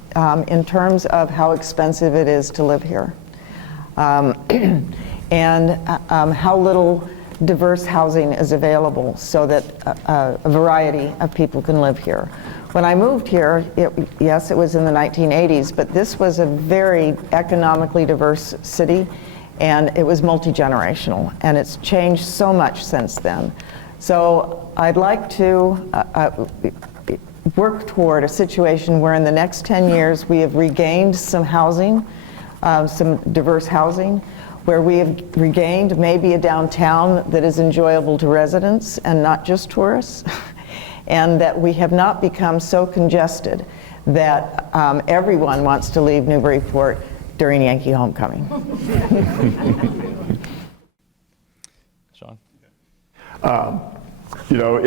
in terms of how expensive it is to live here, and how little diverse housing is available so that a variety of people can live here. When I moved here, yes, it was in the 1980s, but this was a very economically diverse city, and it was multi-generational, and it's changed so much since then. So I'd like to work toward a situation where in the next 10 years we have regained some housing, some diverse housing, where we have regained maybe a downtown that is enjoyable to residents and not just tourists, and that we have not become so congested that everyone wants to leave Newburyport during Yankee homecoming. Shawn? You know,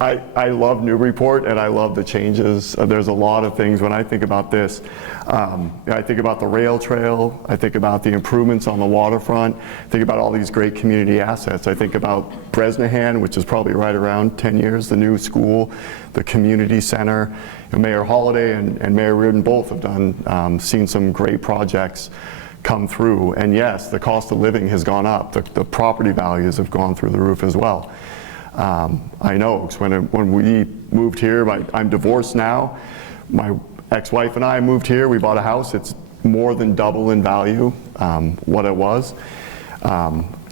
I love Newburyport and I love the changes. There's a lot of things when I think about this. I think about the rail trail. I think about the improvements on the waterfront. I think about all these great community assets. I think about Bresnahan, which is probably right around 10 years, the new school, the community center. Mayor Holliday and Mayor Reardon both have seen some great projects come through. And yes, the cost of living has gone up. The property values have gone through the roof as well. I know, 'cause when we moved here, I'm divorced now. My ex-wife and I moved here. We bought a house. It's more than double in value what it was.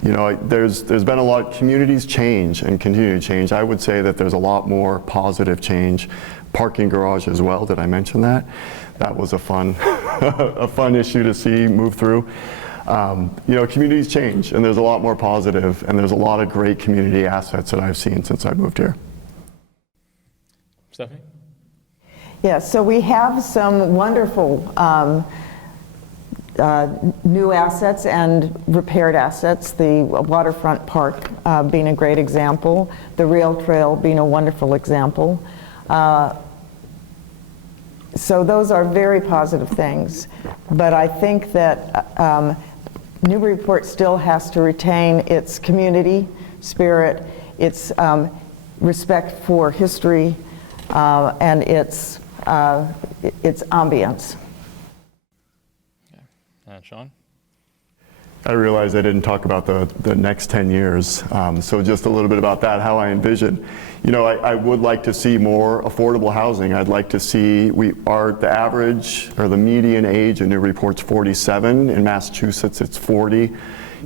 You know, there's been a lot. Communities change and continue to change. I would say that there's a lot more positive change. Parking garage as well. Did I mention that? That was a fun, a fun issue to see move through. You know, communities change, and there's a lot more positive, and there's a lot of great community assets that I've seen since I moved here. Stephanie? Yeah, so we have some wonderful new assets and repaired assets, the waterfront park being a great example, the rail trail being a wonderful example. So those are very positive things. But I think that Newburyport still has to retain its community spirit, its respect for history, and its ambience. Okay. And Shawn? I realize I didn't talk about the next 10 years, so just a little bit about that, how I envision. You know, I would like to see more affordable housing. I'd like to see, the average or the median age in Newburyport's 47. In Massachusetts, it's 40.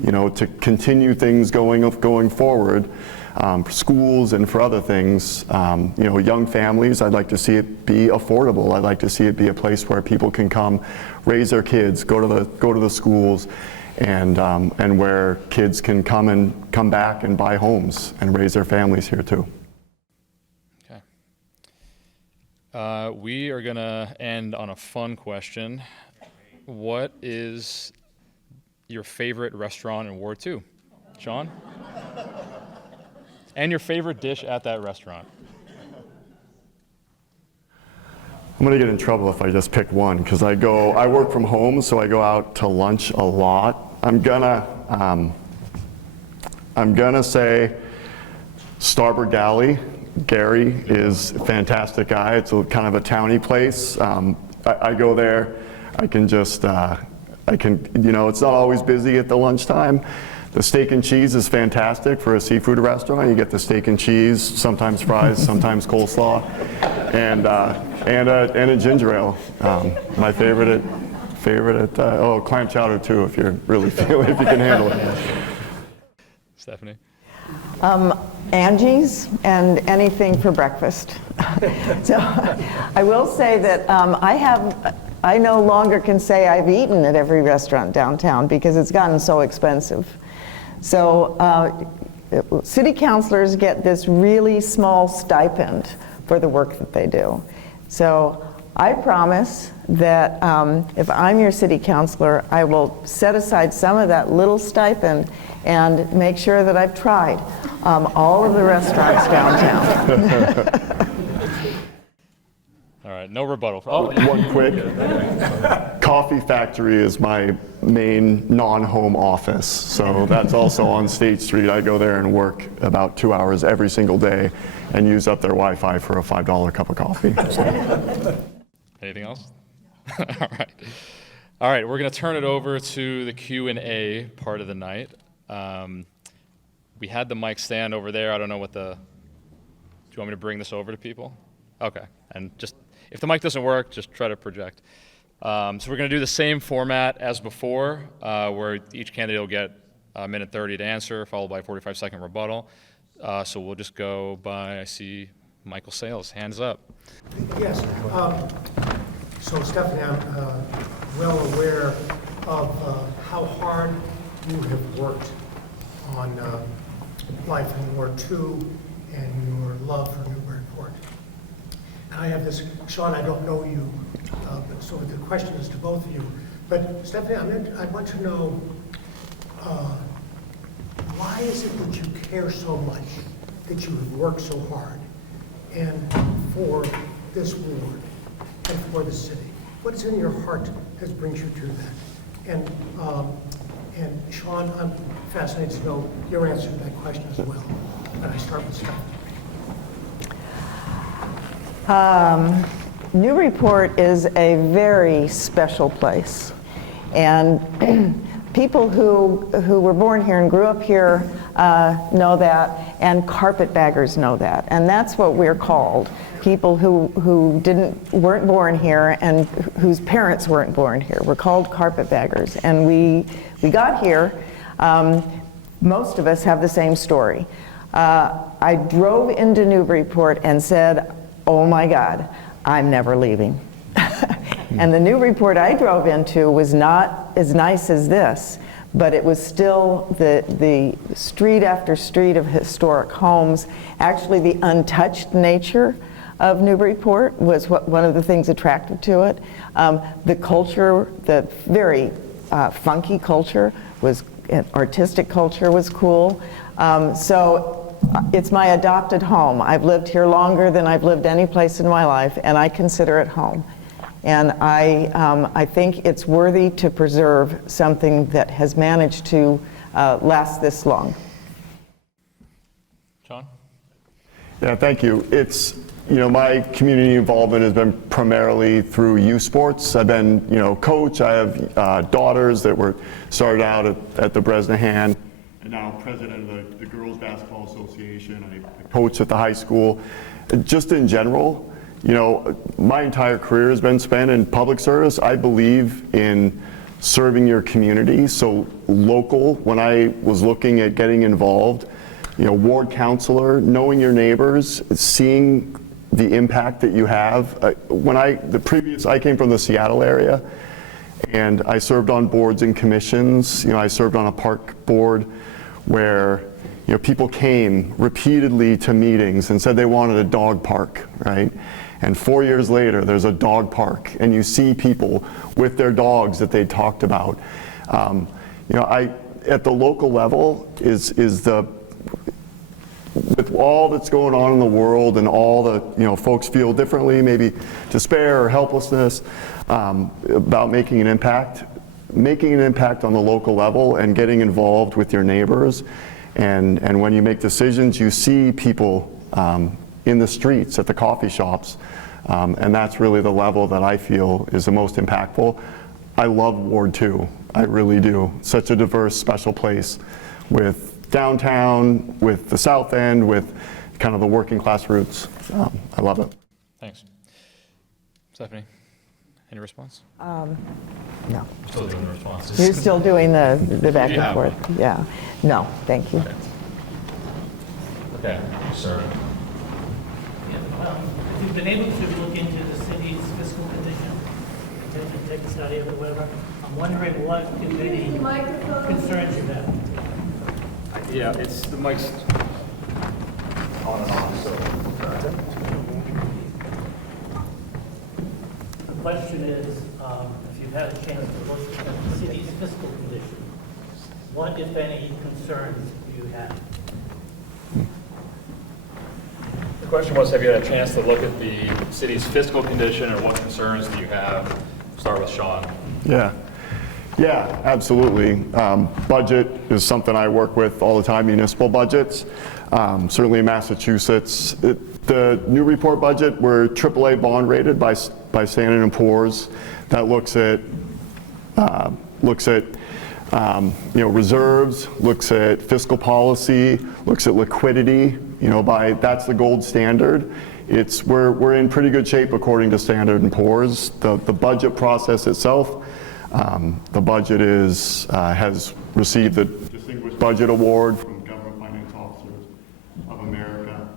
You know, to continue things going forward, for schools and for other things, you know, young families, I'd like to see it be affordable. I'd like to see it be a place where people can come, raise their kids, go to the schools, and where kids can come back and buy homes and raise their families here too. Okay. We are gonna end on a fun question. What is your favorite restaurant in Ward 2? Shawn? And your favorite dish at that restaurant? I'm gonna get in trouble if I just pick one, because I work from home, so I go out to lunch a lot. I'm gonna say Starboard Galley. Gary is a fantastic guy. It's kind of a towny place. I go there. I can, you know, it's not always busy at the lunchtime. The steak and cheese is fantastic for a seafood restaurant. You get the steak and cheese, sometimes fries, sometimes coleslaw, and a ginger ale. My favorite at clam chowder too, if you're really feeling, if you can handle it. Stephanie? Angie's and anything for breakfast. So I will say that I no longer can say I've eaten at every restaurant downtown because it's gotten so expensive. So city councilors get this really small stipend for the work that they do. So I promise that if I'm your city councilor, I will set aside some of that little stipend and make sure that I've tried all of the restaurants downtown. All right, no rebuttal. One quick. Coffee Factory is my main non-home office, so that's also on State Street. I go there and work about 2 hours every single day and use up their Wi-Fi for a $5 cup of coffee. Anything else? All right, we're going to turn it over to the Q&A part of the night. We had the mic stand over there. I don't know do you want me to bring this over to people? Okay, and just, if the mic doesn't work, just try to project. So we're going to do the same format as before, where each candidate will get a minute 30 to answer, followed by a 45-second rebuttal. So we'll just go by, I see Michael Sales, hands up. Yes. So Stephanie, I'm well aware of how hard you have worked on life in Ward 2 and your love for Newburyport. And I have this, Shawn, I don't know you, but so the question is to both of you. But Stephanie, I want to know, why is it that you care so much, that you have worked so hard, and for this ward and for the city? What is in your heart that brings you to that? And Shawn, I'm fascinated to know your answer to that question as well. But I start with Stephanie. Newburyport is a very special place. And people who were born here and grew up here know that, and carpetbaggers know that. And that's what we're called. People who weren't born here and whose parents weren't born here. We're called carpetbaggers. And we got here, most of us have the same story. I drove into Newburyport and said, oh my God, I'm never leaving. And the Newburyport I drove into was not as nice as this, but it was still the street after street of historic homes. Actually, the untouched nature of Newburyport was one of the things attractive to it. The culture, the very funky culture, artistic culture was cool. So it's my adopted home. I've lived here longer than I've lived any place in my life, and I consider it home. And I think it's worthy to preserve something that has managed to last this long. Shawn? Yeah, thank you. It's, my community involvement has been primarily through youth sports. I've been, coach. I have daughters that were started out at the Bresnahan, and now president of the Girls Basketball Association. I coach at the high school. Just in general, my entire career has been spent in public service. I believe in serving your community. So local, when I was looking at getting involved, ward counselor, knowing your neighbors, seeing the impact that you have. I came from the Seattle area, and I served on boards and commissions. I served on a park board where people came repeatedly to meetings and said they wanted a dog park, right? And 4 years later, there's a dog park, and you see people with their dogs that they talked about. At the local level with all that's going on in the world and all the folks feel differently, maybe despair or helplessness, about making an impact on the local level and getting involved with your neighbors. And when you make decisions, you see people in the streets, at the coffee shops, and that's really the level that I feel is the most impactful. I love Ward 2, I really do. Such a diverse, special place with downtown, with the South End, with kind of the working class roots. I love it. Thanks. Stephanie, any response? No. Still doing the responses. You're still doing the back You and have forth. Yeah. No, thank you. Okay, sir. If you've been able to look into the city's fiscal condition, take a study of it, whatever, I'm wondering what committee concerns you have. Yeah, it's the mic's on and off, so. The question is, if you've had a chance to look at the city's fiscal condition, what, if any, concerns do you have? The question was, have you had a chance to look at the city's fiscal condition, or what concerns do you have? Start with Shawn. Yeah, absolutely. Budget is something I work with all the time, municipal budgets. Certainly in Massachusetts. The Newburyport budget, we're AAA bond rated by Standard & Poor's. That looks at reserves, looks at fiscal policy, looks at liquidity. That's the gold standard. We're in pretty good shape according to Standard & Poor's. The budget process itself. The budget has received the Distinguished Budget Award from Government Finance Officers of America.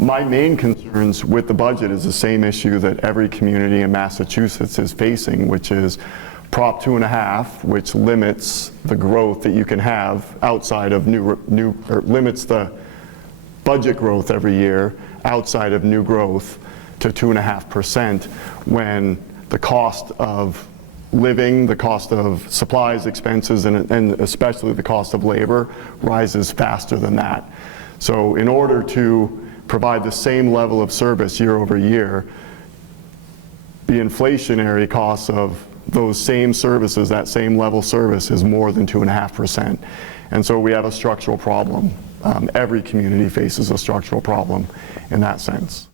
My main concerns with the budget is the same issue that every community in Massachusetts is facing, which is Prop 2.5, which limits the growth that you can have outside of or limits the budget growth every year outside of new growth to 2.5%, when the cost of living, the cost of supplies, expenses, and especially the cost of labor rises faster than that. So in order to provide the same level of service year over year, the inflationary costs of those same services, that same level service, is more than 2.5%. And so we have a structural problem. Every community faces a structural problem in that sense.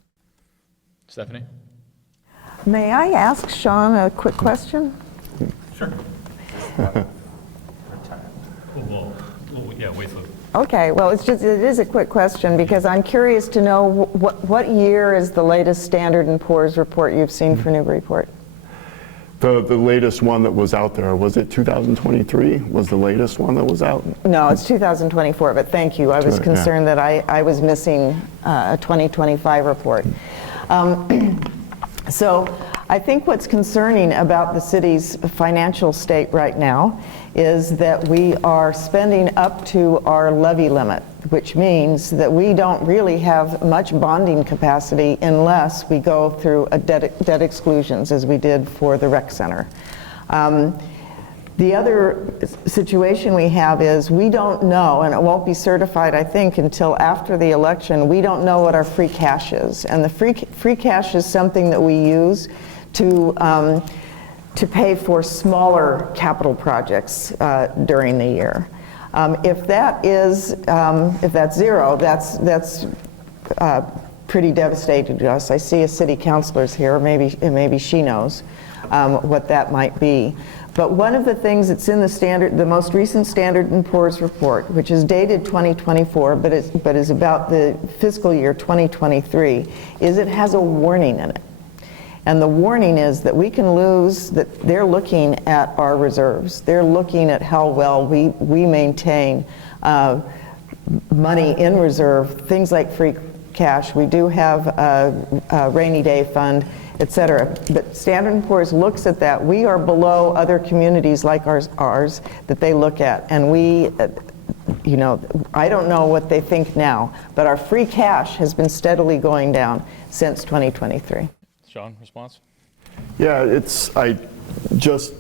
Stephanie? May I ask Shawn a quick question? Sure. Yeah, wait till. Okay, well, it is a quick question because I'm curious to know what year is the latest Standard & Poor's report you've seen for Newburyport? The latest one that was out there, was it 2023? Was the latest one that was out? No, it's 2024, but thank you. I was Yeah. concerned that I was missing a 2025 report. So I think what's concerning about the city's financial state right now is that we are spending up to our levy limit, which means that we don't really have much bonding capacity unless we go through a debt exclusions as we did for the rec center. The other situation we have is we don't know, and it won't be certified, I think, until after the election, we don't know what our free cash is. And the free cash is something that we use to pay for smaller capital projects during the year. If that's zero, that's pretty devastating to us. I see a city councilor's here, maybe she knows what that might be. But one of the things that's in the most recent Standard & Poor's report, which is dated 2024, but is about the fiscal year 2023, is it has a warning in it. And the warning is that we can lose, that they're looking at our reserves. They're looking at how well we maintain money in reserve, things like free cash. We do have a rainy day fund, et cetera. But Standard & Poor's looks at that. We are below other communities like ours that they look at. And we, I don't know what they think now, but our free cash has been steadily going down since 2023. Shawn, response? Yeah, I just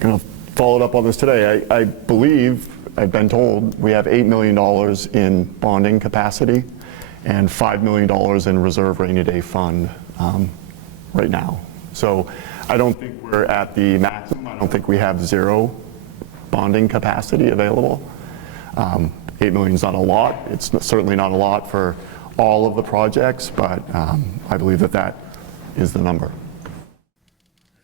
kind of followed up on this today. I believe, I've been told, we have $8 million in bonding capacity and $5 million in reserve rainy day fund right now. So I don't think we're at the maximum. I don't think we have zero bonding capacity available. 8 million is not a lot. It's certainly not a lot for all of the projects, but I believe that is the number.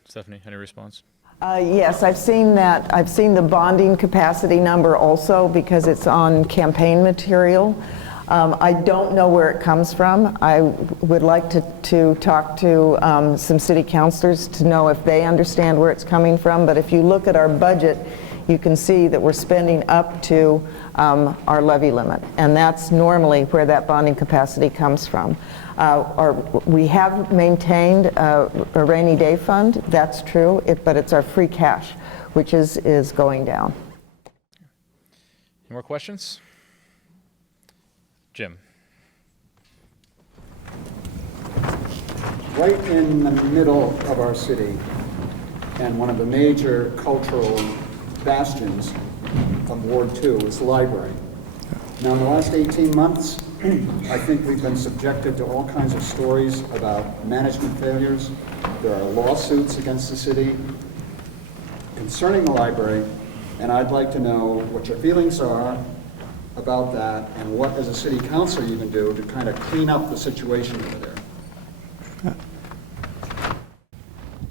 Stephanie, any response? Yes, I've seen that. I've seen the bonding capacity number also because it's on campaign material. I don't know where it comes from. I would like to talk to some city councilors to know if they understand where it's coming from. But if you look at our budget, you can see that we're spending up to our levy limit. And that's normally where that bonding capacity comes from. We have maintained a rainy day fund, that's true, but it's our free cash, which is going down. Any more questions? Jim. Right in the middle of our city, and one of the major cultural bastions of Ward 2 is the library. Now, in the last 18 months, I think we've been subjected to all kinds of stories about management failures. There are lawsuits against the city concerning the library, and I'd like to know what your feelings are about that and what, as a city council, you can do to kind of clean up the situation over there.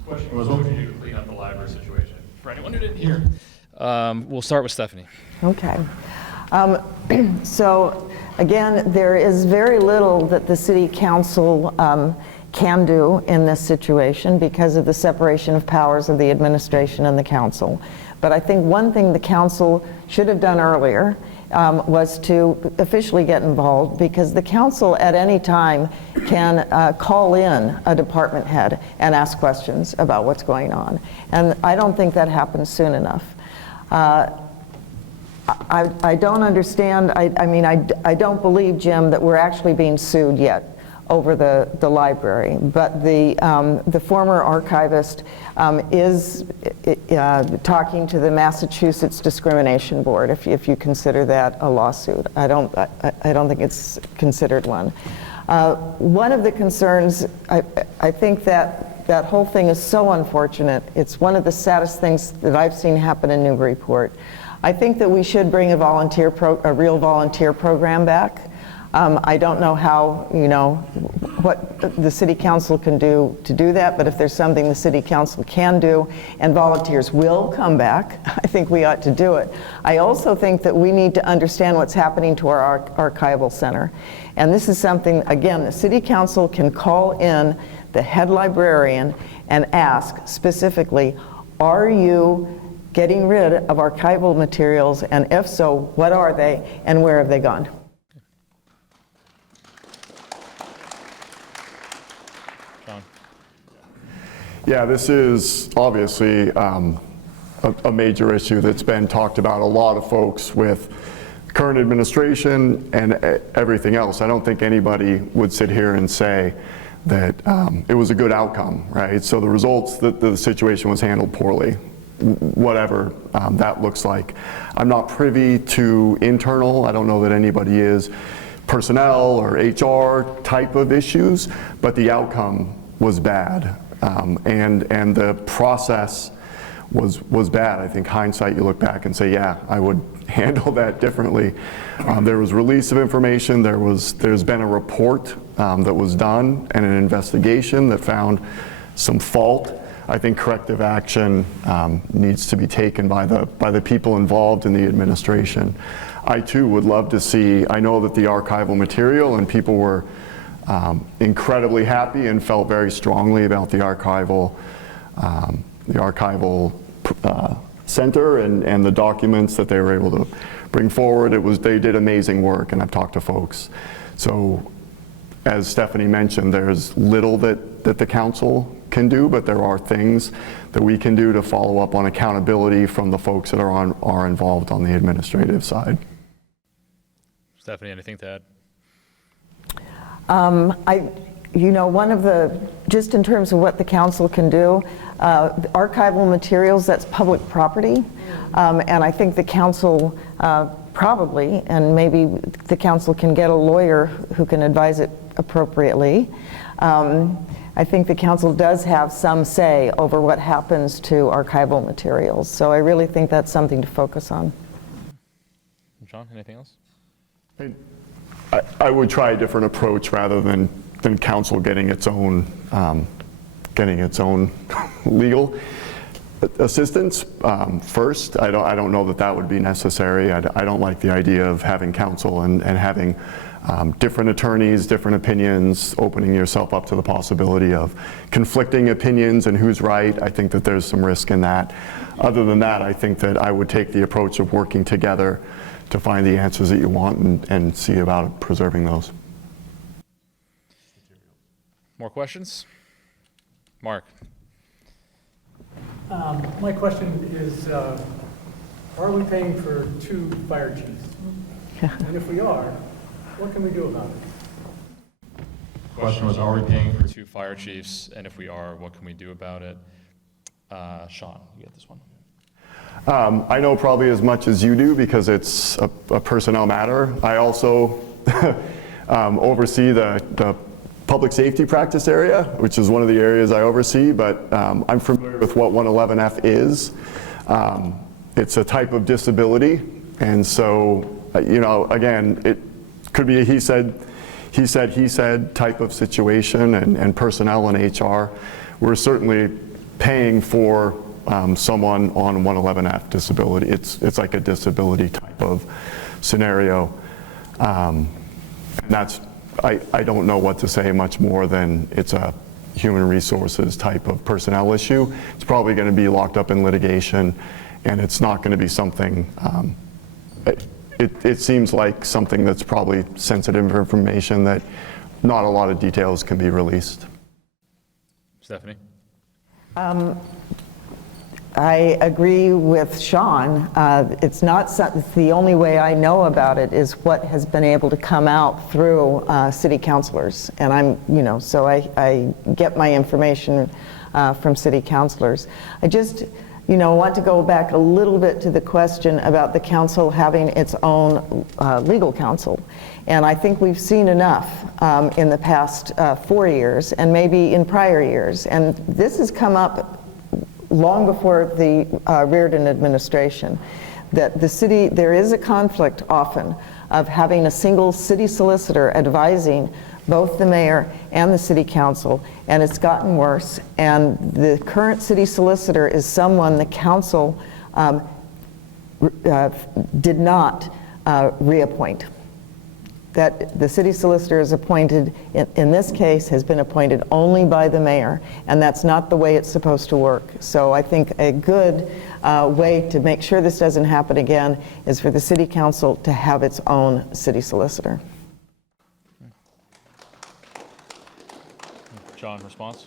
Question was, what would you do to clean up the library situation? For anyone who didn't hear. We'll start with Stephanie. Okay. So again, there is very little that the city council can do in this situation because of the separation of powers of the administration and the council. But I think one thing the council should have done earlier was to officially get involved, because the council at any time can call in a department head and ask questions about what's going on. And I don't think that happens soon enough. I don't understand, I don't believe, Jim, that we're actually being sued yet over the library, but the former archivist is talking to the Massachusetts Discrimination Board, if you consider that a lawsuit. I don't think it's considered one. One of the concerns, I think that whole thing is so unfortunate. It's one of the saddest things that I've seen happen in Newburyport. I think that we should bring a real volunteer program back. I don't know how, what the city council can do to do that, but if there's something the city council can do, and volunteers will come back, I think we ought to do it. I also think that we need to understand what's happening to our archival center. And this is something, again, the city council can call in the head librarian and ask specifically, are you getting rid of archival materials, and if so, what are they and where have they gone? Shawn. Yeah, this is obviously a major issue that's been talked about. A lot of folks with current administration and everything else. I don't think anybody would sit here and say that it was a good outcome, right? So the results, that the situation was handled poorly, whatever that looks like. I'm not privy to internal, I don't know that anybody is, personnel or HR type of issues, but the outcome was bad. And the process was bad. I think hindsight, you look back and say, yeah, I would handle that differently. There was release of information, there's been a report that was done and an investigation that found some fault. I think corrective action needs to be taken by the people involved in the administration. I too would love to see, I know that the archival material, and people were incredibly happy and felt very strongly about the archival center and the documents that they were able to bring forward. They did amazing work, and I've talked to folks. So as Stephanie mentioned, there's little that the council can do, but there are things that we can do to follow up on accountability from the folks that are involved on the administrative side. Stephanie, anything to add? One of the, just in terms of what the council can do, archival materials, that's public property. And I think the council probably, and maybe the council can get a lawyer who can advise it appropriately. I think the council does have some say over what happens to archival materials. So I really think that's something to focus on. Shawn, anything else? I would try a different approach rather than council getting its own legal assistance first. I don't know that would be necessary. I don't like the idea of having council and having different attorneys, different opinions, opening yourself up to the possibility of conflicting opinions and who's right. I think that there's some risk in that. Other than that, I think that I would take the approach of working together to find the answers that you want and see about preserving those. More questions? Mark. My question is, are we paying for 2 fire chiefs? And if we are, what can we do about it? The question was, are we paying for 2 fire chiefs? And if we are, what can we do about it? Shawn, you get this one. I know probably as much as you do because it's a personnel matter. I also oversee the public safety practice area, which is one of the areas I oversee, but I'm familiar with what 111F is. It's a type of disability, and so, again, it could be a he said type of situation, and personnel and HR. We're certainly paying for someone on 111F disability. It's like a disability type of scenario. And that's, I don't know what to say much more than it's a human resources type of personnel issue. It's probably going to be locked up in litigation, and it's not going to be something, it seems like something that's probably sensitive information that not a lot of details can be released. Stephanie? I agree with Shawn. It's not the only way I know about it is what has been able to come out through city councilors, and I'm, so I get my information from city councilors. I just, want to go back a little bit to the question about the council having its own legal counsel, and I think we've seen enough in the past 4 years, and maybe in prior years, and this has come up long before the Reardon administration, that the city, there is a conflict often of having a single city solicitor advising both the mayor and the city council, and it's gotten worse. And the current city solicitor is someone the council did not reappoint. That the city solicitor is appointed, in this case, has been appointed only by the mayor, and that's not the way it's supposed to work. So I think a good way to make sure this doesn't happen again is for the city council to have its own city solicitor. Shawn, response?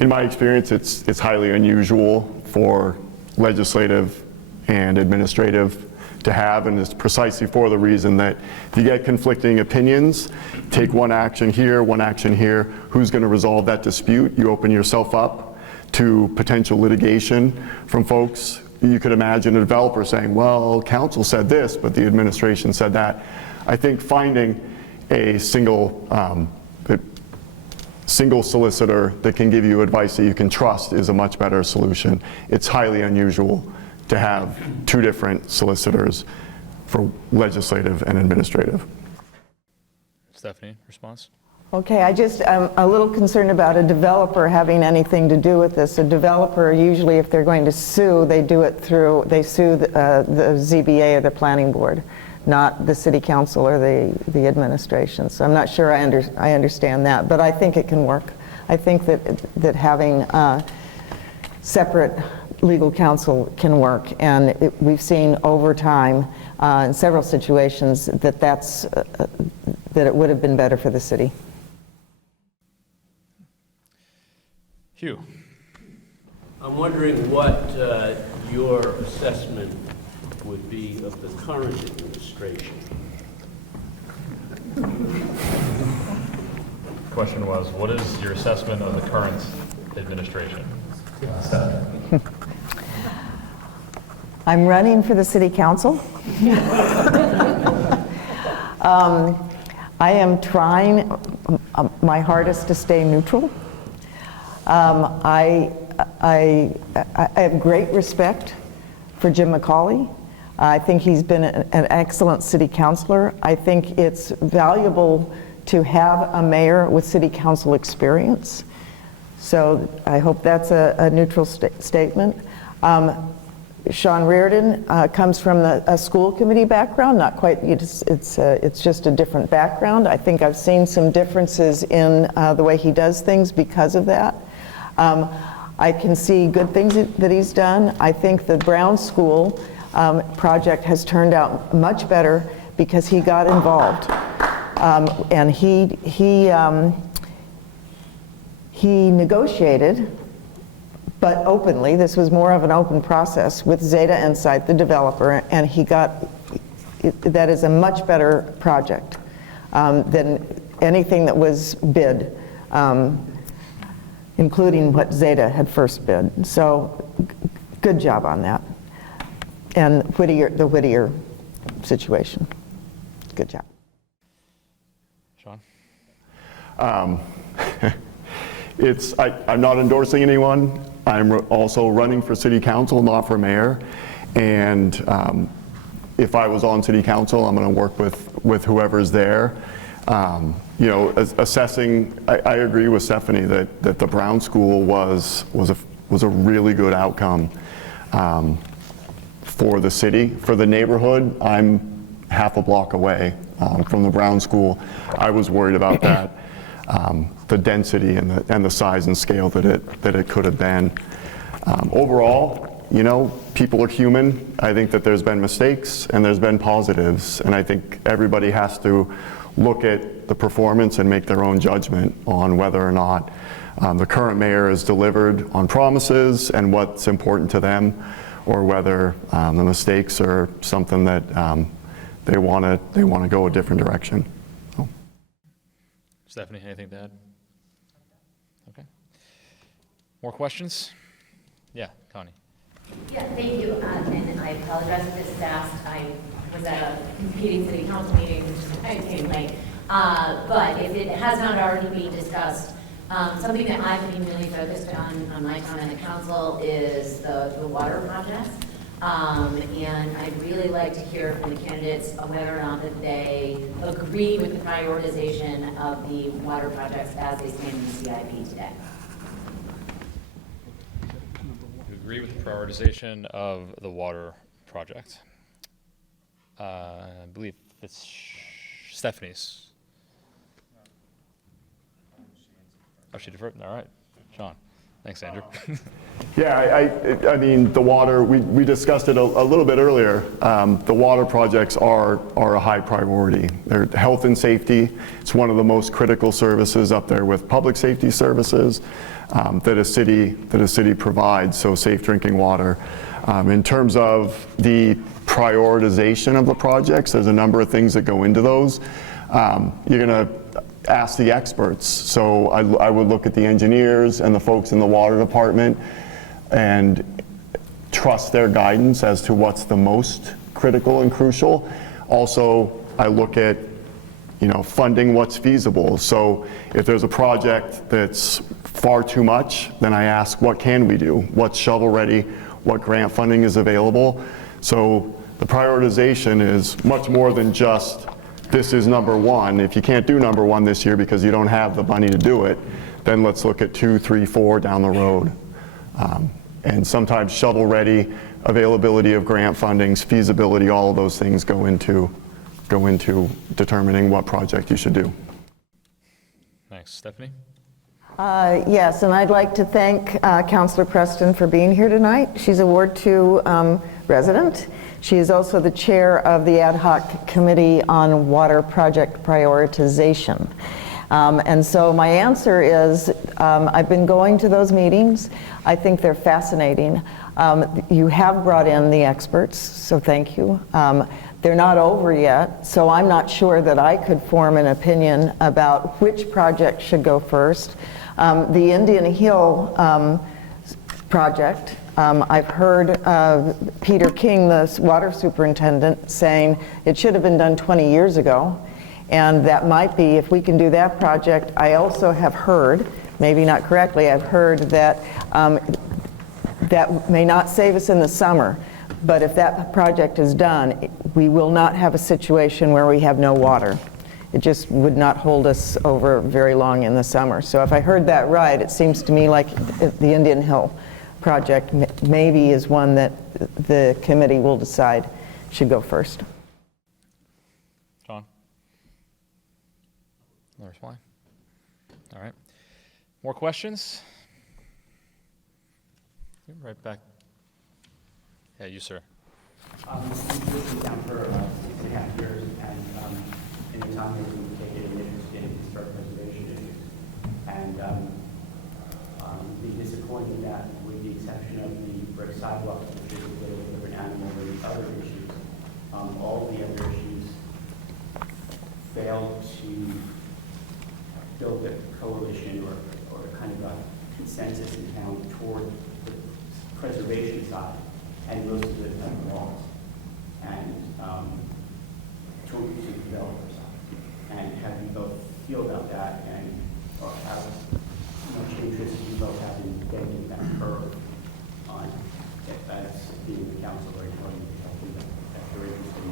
In my experience, it's highly unusual for legislative and administrative to have, and it's precisely for the reason that if you get conflicting opinions, take one action here, who's going to resolve that dispute? You open yourself up to potential litigation from folks. You could imagine a developer saying, well, council said this, but the administration said that. I think finding a single solicitor that can give you advice that you can trust is a much better solution. It's highly unusual to have two different solicitors for legislative and administrative. Stephanie, response? Okay, I'm a little concerned about a developer having anything to do with this. A developer, usually if they're going to sue, they sue the ZBA or the planning board, not the city council or the administration. So I'm not sure I understand that, but I think it can work. I think that having separate legal counsel can work, and we've seen over time in several situations that that it would have been better for the city. Hugh. I'm wondering what your assessment would be of the current administration. The question was, what is your assessment of the current administration? I'm running for the city council. I am trying my hardest to stay neutral. I have great respect for Jim McCauley. I think he's been an excellent city councilor. I think it's valuable to have a mayor with city council experience. So I hope that's a neutral statement. Shawn Reardon comes from a school committee background, not quite, it's just a different background. I think I've seen some differences in the way he does things because of that. I can see good things that he's done. I think the Brown School project has turned out much better because he got involved. And he negotiated, but openly. This was more of an open process with Zeta Insight, the developer, and that is a much better project than anything that was bid, including what Zeta had first bid. So good job on that. And the Whittier situation, good job. Shawn? I'm not endorsing anyone. I'm also running for city council, not for mayor. And if I was on city council, I'm going to work with whoever's there. Assessing, I agree with Stephanie that the Brown School was a really good outcome for the city. For the neighborhood, I'm half a block away from the Brown School. I was worried about that. The density and the size and scale that it could have been. Overall, people are human. I think that there's been mistakes and there's been positives, and I think everybody has to look at the performance and make their own judgment on whether or not the current mayor has delivered on promises and what's important to them, or whether the mistakes are something that they want to go a different direction. Stephanie, anything to add? Okay. More questions? Yeah, Connie. Yeah, thank you. And I apologize if this is asked. I was at a competing city council meeting, I came late. But if it has not already been discussed, something that I've been really focused on my time on the council is the water projects. And I'd really like to hear from the candidates whether or not that they agree with the prioritization of the water projects as they stand in the CIP today. You agree with the prioritization of the water project? I believe it's Stephanie's. Oh, she deferred? All right. Shawn. Thanks, Andrew. Yeah, I mean, the water, we discussed it a little bit earlier. The water projects are a high priority. They're health and safety. It's one of the most critical services up there with public safety services that a city provides, so safe drinking water. In terms of the prioritization of the projects, there's a number of things that go into those. You're going to ask the experts. So I would look at the engineers and the folks in the water department and trust their guidance as to what's the most critical and crucial. Also, I look at, funding what's feasible. So if there's a project that's far too much, then I ask, what can we do? What's shovel ready? What grant funding is available? So the prioritization is much more than just this is number one. If you can't do number one this year because you don't have the money to do it, then let's look at 2, 3, 4 down the road. And sometimes shovel ready, availability of grant fundings, feasibility, all of those things go into determining what project you should do. Thanks. Stephanie? Yes, and I'd like to thank Councillor Preston for being here tonight. She's a Ward 2 resident. She is also the chair of the Ad Hoc Committee on Water Project Prioritization. And so my answer is, I've been going to those meetings. I think they're fascinating. You have brought in the experts, so thank you. They're not over yet, so I'm not sure that I could form an opinion about which project should go first. The Indian Hill project, I've heard Peter King, the water superintendent, saying it should have been done 20 years ago. And that might be, if we can do that project. I also have heard, maybe not correctly, I've heard that that may not save us in the summer, but if that project is done, we will not have a situation where we have no water. It just would not hold us over very long in the summer. So if I heard that right, it seems to me like the Indian Hill project maybe is one that the committee will decide should go first. Shawn? No reply? All right. More questions? Right back. Yeah, you, sir. We've lived in town for 6.5 years, and in the time we've taken an interest in historic preservation issues. And be disappointed that, with the exception of the brick sidewalk, which is a bit of a different animal than the other issues, all the other issues failed to build a coalition or kind of a consensus in town toward the preservation side, and most of it have lost, and toward the developer side. And how do you both feel about that, and or how much interest you both have in getting that curve on as being the council or anyone that you're interested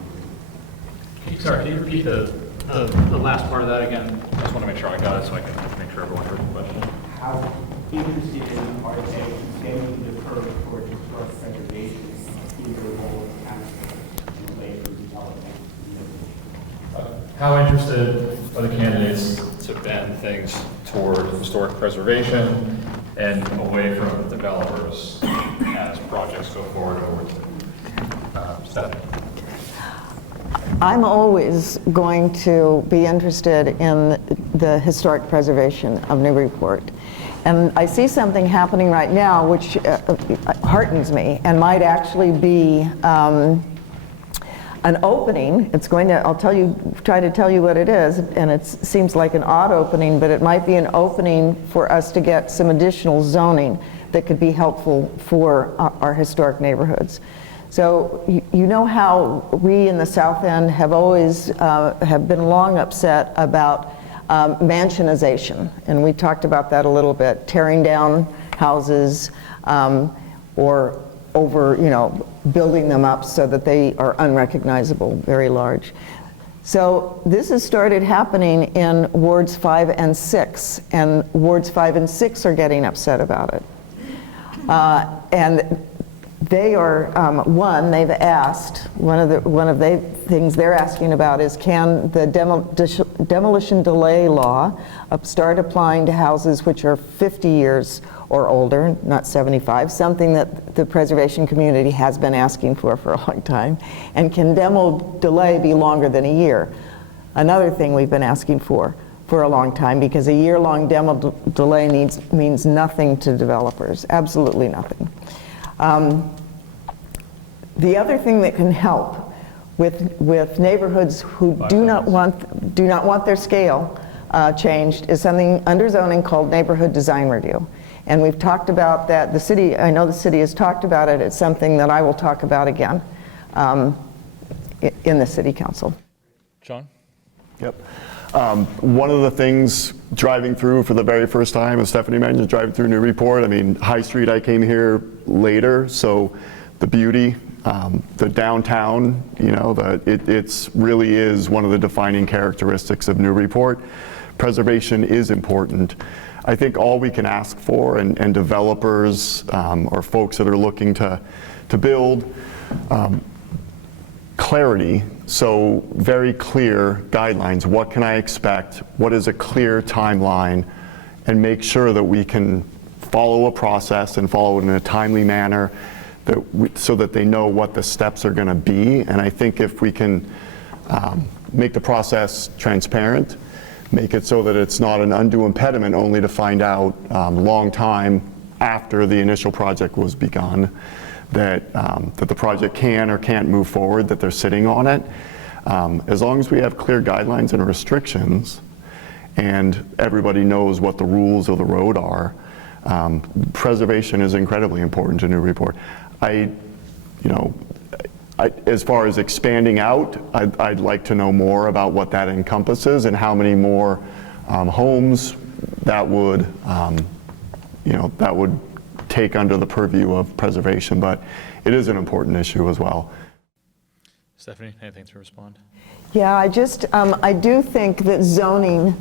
in? Sorry, can you repeat the last part of that again? I just want to make sure I got it so I can make sure everyone heard the question. How interested in are they getting the curve towards historic preservation in the role of the council in way for development? How interested are the candidates to bend things toward historic preservation and away from developers as projects go forward over Stephanie? I'm always going to be interested in the historic preservation of Newburyport. And I see something happening right now which heartens me and might actually be an opening. It's going to, try to tell you what it is, and it seems like an odd opening, but it might be an opening for us to get some additional zoning that could be helpful for our historic neighborhoods. So you know how we in the South End have always have been long upset about mansionization, and we talked about that a little bit, tearing down houses or over, building them up so that they are unrecognizable, very large. So this has started happening in wards 5 and 6, and wards 5 and 6 are getting upset about it. And they are, they've asked, one of the things they're asking about is, can the demolition delay law start applying to houses which are 50 years or older, not 75, something that the preservation community has been asking for a long time, and can demo delay be longer than a year? Another thing we've been asking for a long time, because a year-long demo delay means nothing to developers, absolutely nothing. The other thing that can help with neighborhoods who do not want their scale changed is something under zoning called neighborhood design review. And we've talked about that. The city, I know the city has talked about it. It's something that I will talk about again in the city council. Shawn? Yep. One of the things driving through for the very first time, as Stephanie mentioned, driving through Newburyport, I mean, High Street, I came here later, so the beauty, the downtown, it really is one of the defining characteristics of Newburyport. Preservation is important. I think all we can ask for, and developers or folks that are looking to build, clarity, so very clear guidelines. What can I expect? What is a clear timeline? And make sure that we can follow a process and follow it in a timely manner so that they know what the steps are going to be. And I think if we can make the process transparent, make it so that it's not an undue impediment only to find out long time after the initial project was begun, that the project can or can't move forward, that they're sitting on it. As long as we have clear guidelines and restrictions and everybody knows what the rules of the road are, preservation is incredibly important to Newburyport. As far as expanding out, I'd like to know more about what that encompasses and how many more homes that would, that would take under the purview of preservation, but it is an important issue as well. Stephanie, anything to respond? Yeah, I do think that zoning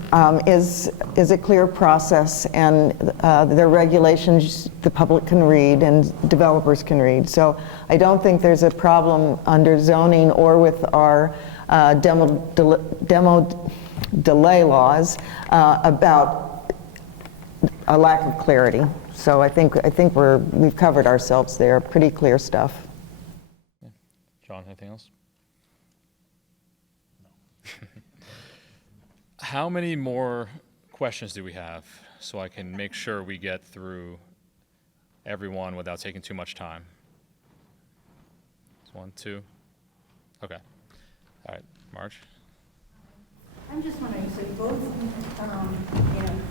is a clear process, and there are regulations the public can read and developers can read. So I don't think there's a problem under zoning or with our demo delay laws about a lack of clarity. So I think we've covered ourselves there. Pretty clear stuff. Yeah. Shawn, anything else? How many more questions do we have so I can make sure we get through everyone without taking too much time? 1, 2. Okay. All right, Marge. I'm just wondering, so you both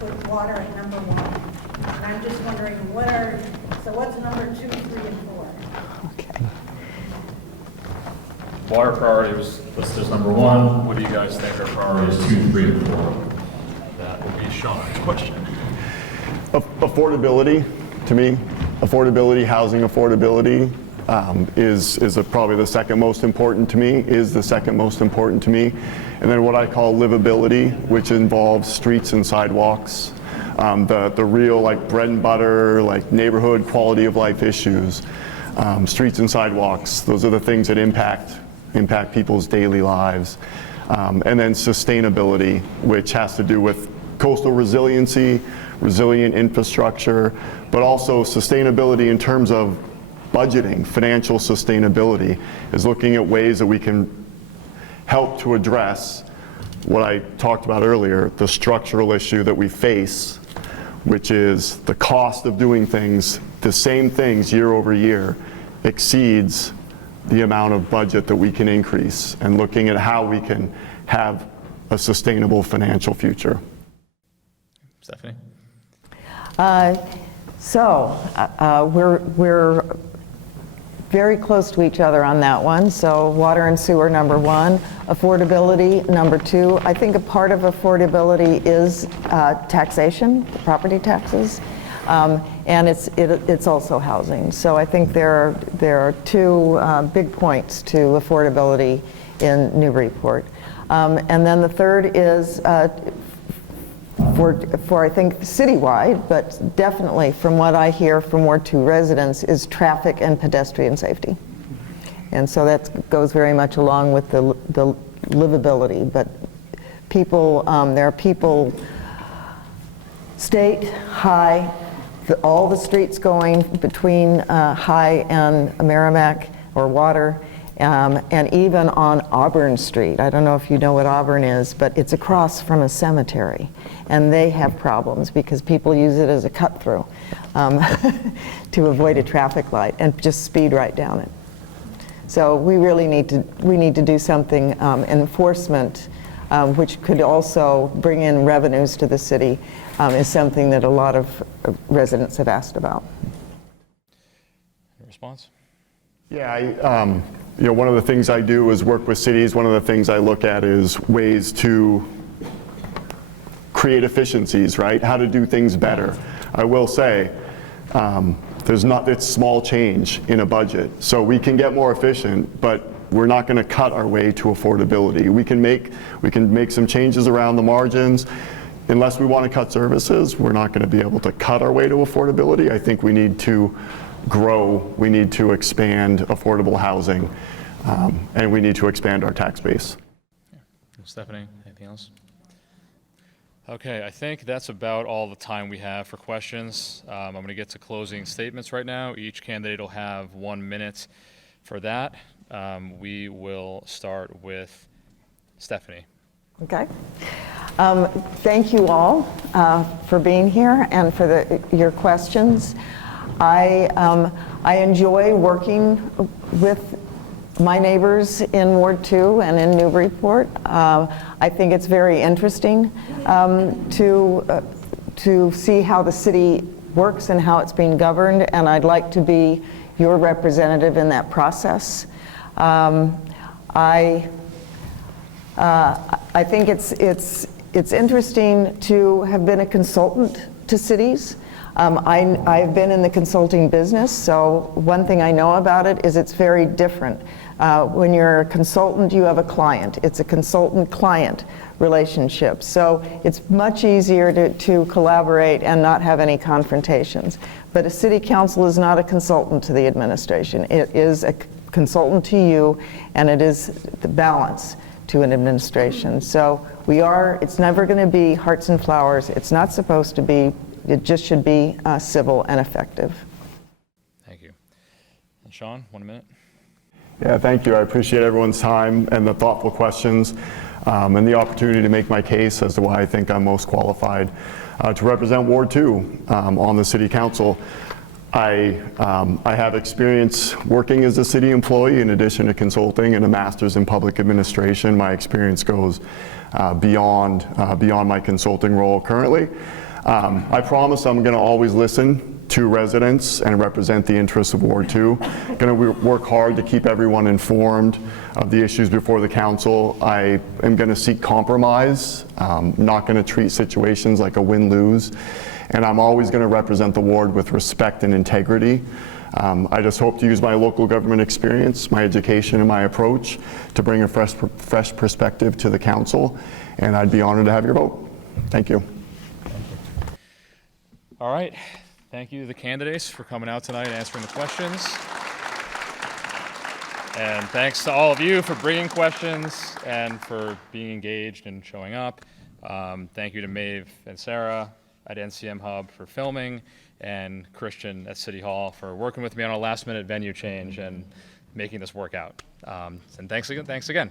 put water at number 1, and I'm just wondering what's number 2, 3, and 4? Okay. Water priority was listed as number 1. What do you guys think are priorities 2, 3, and 4? That will be Shawn's question. Affordability, to me, housing affordability is probably the second most important to me, And then what I call livability, which involves streets and sidewalks, the real like bread and butter, like neighborhood quality of life issues, streets and sidewalks. Those are the things that impact people's daily lives. And then sustainability, which has to do with coastal resiliency, resilient infrastructure, but also sustainability in terms of budgeting. Financial sustainability is looking at ways that we can help to address what I talked about earlier, the structural issue that we face, which is the cost of doing things, the same things year over year, exceeds the amount of budget that we can increase, and looking at how we can have a sustainable financial future. Stephanie? We're very close to each other on that one. So water and sewer, number 1. Affordability, number 2. I think a part of affordability is taxation, property taxes. And it's also housing. So I think there are two big points to affordability in Newburyport. And then the third is for I think citywide, but definitely from what I hear from Ward 2 residents, is traffic and pedestrian safety. And so that goes very much along with the livability. But people, there are people, State, High, all the streets going between High and Merrimack or Water, and even on Auburn Street. I don't know if you know what Auburn is, but it's across from a cemetery. And they have problems because people use it as a cut-through to avoid a traffic light and just speed right down it. So we really need to do something, enforcement, which could also bring in revenues to the city, is something that a lot of residents have asked about. Response? Yeah, one of the things I do is work with cities. One of the things I look at is ways to create efficiencies, right? How to do things better. I will say, it's small change in a budget. So we can get more efficient, but we're not going to cut our way to affordability. We can make some changes around the margins. Unless we want to cut services, we're not going to be able to cut our way to affordability. I think we need to grow, we need to expand affordable housing, and we need to expand our tax base. Yeah. Stephanie, anything else? Okay, I think that's about all the time we have for questions. I'm going to get to closing statements right now. Each candidate will have 1 minute for that. We will start with Stephanie. Okay. Thank you all for being here and for your questions. I enjoy working with my neighbors in Ward 2 and in Newburyport. I think it's very interesting to see how the city works and how it's being governed, and I'd like to be your representative in that process. I think it's interesting to have been a consultant to cities. I've been in the consulting business, so one thing I know about it is it's very different. When you're a consultant, you have a client. It's a consultant-client relationship. So it's much easier to collaborate and not have any confrontations. But a city council is not a consultant to the administration. It is a consultant to you, and it is the balance to an administration. So it's never going to be hearts and flowers. It's not supposed to be. It just should be civil and effective. Thank you. And Shawn, 1 minute. Yeah, thank you. I appreciate everyone's time and the thoughtful questions, and the opportunity to make my case as to why I think I'm most qualified to represent Ward 2 on the City Council. I have experience working as a city employee in addition to consulting and a master's in public administration. My experience goes beyond my consulting role currently. I promise I'm going to always listen to residents and represent the interests of Ward 2. Going to work hard to keep everyone informed of the issues before the council. I am going to seek compromise, not going to treat situations like a win-lose, and I'm always going to represent the ward with respect and integrity. I just hope to use my local government experience, my education, and my approach to bring a fresh perspective to the council, and I'd be honored to have your vote. Thank you. All right. Thank you to the candidates for coming out tonight and answering the questions. And thanks to all of you for bringing questions and for being engaged and showing up. Thank you to Maeve and Sarah at NCM Hub for filming, and Christian at City Hall for working with me on a last-minute venue change and making this work out. And thanks again.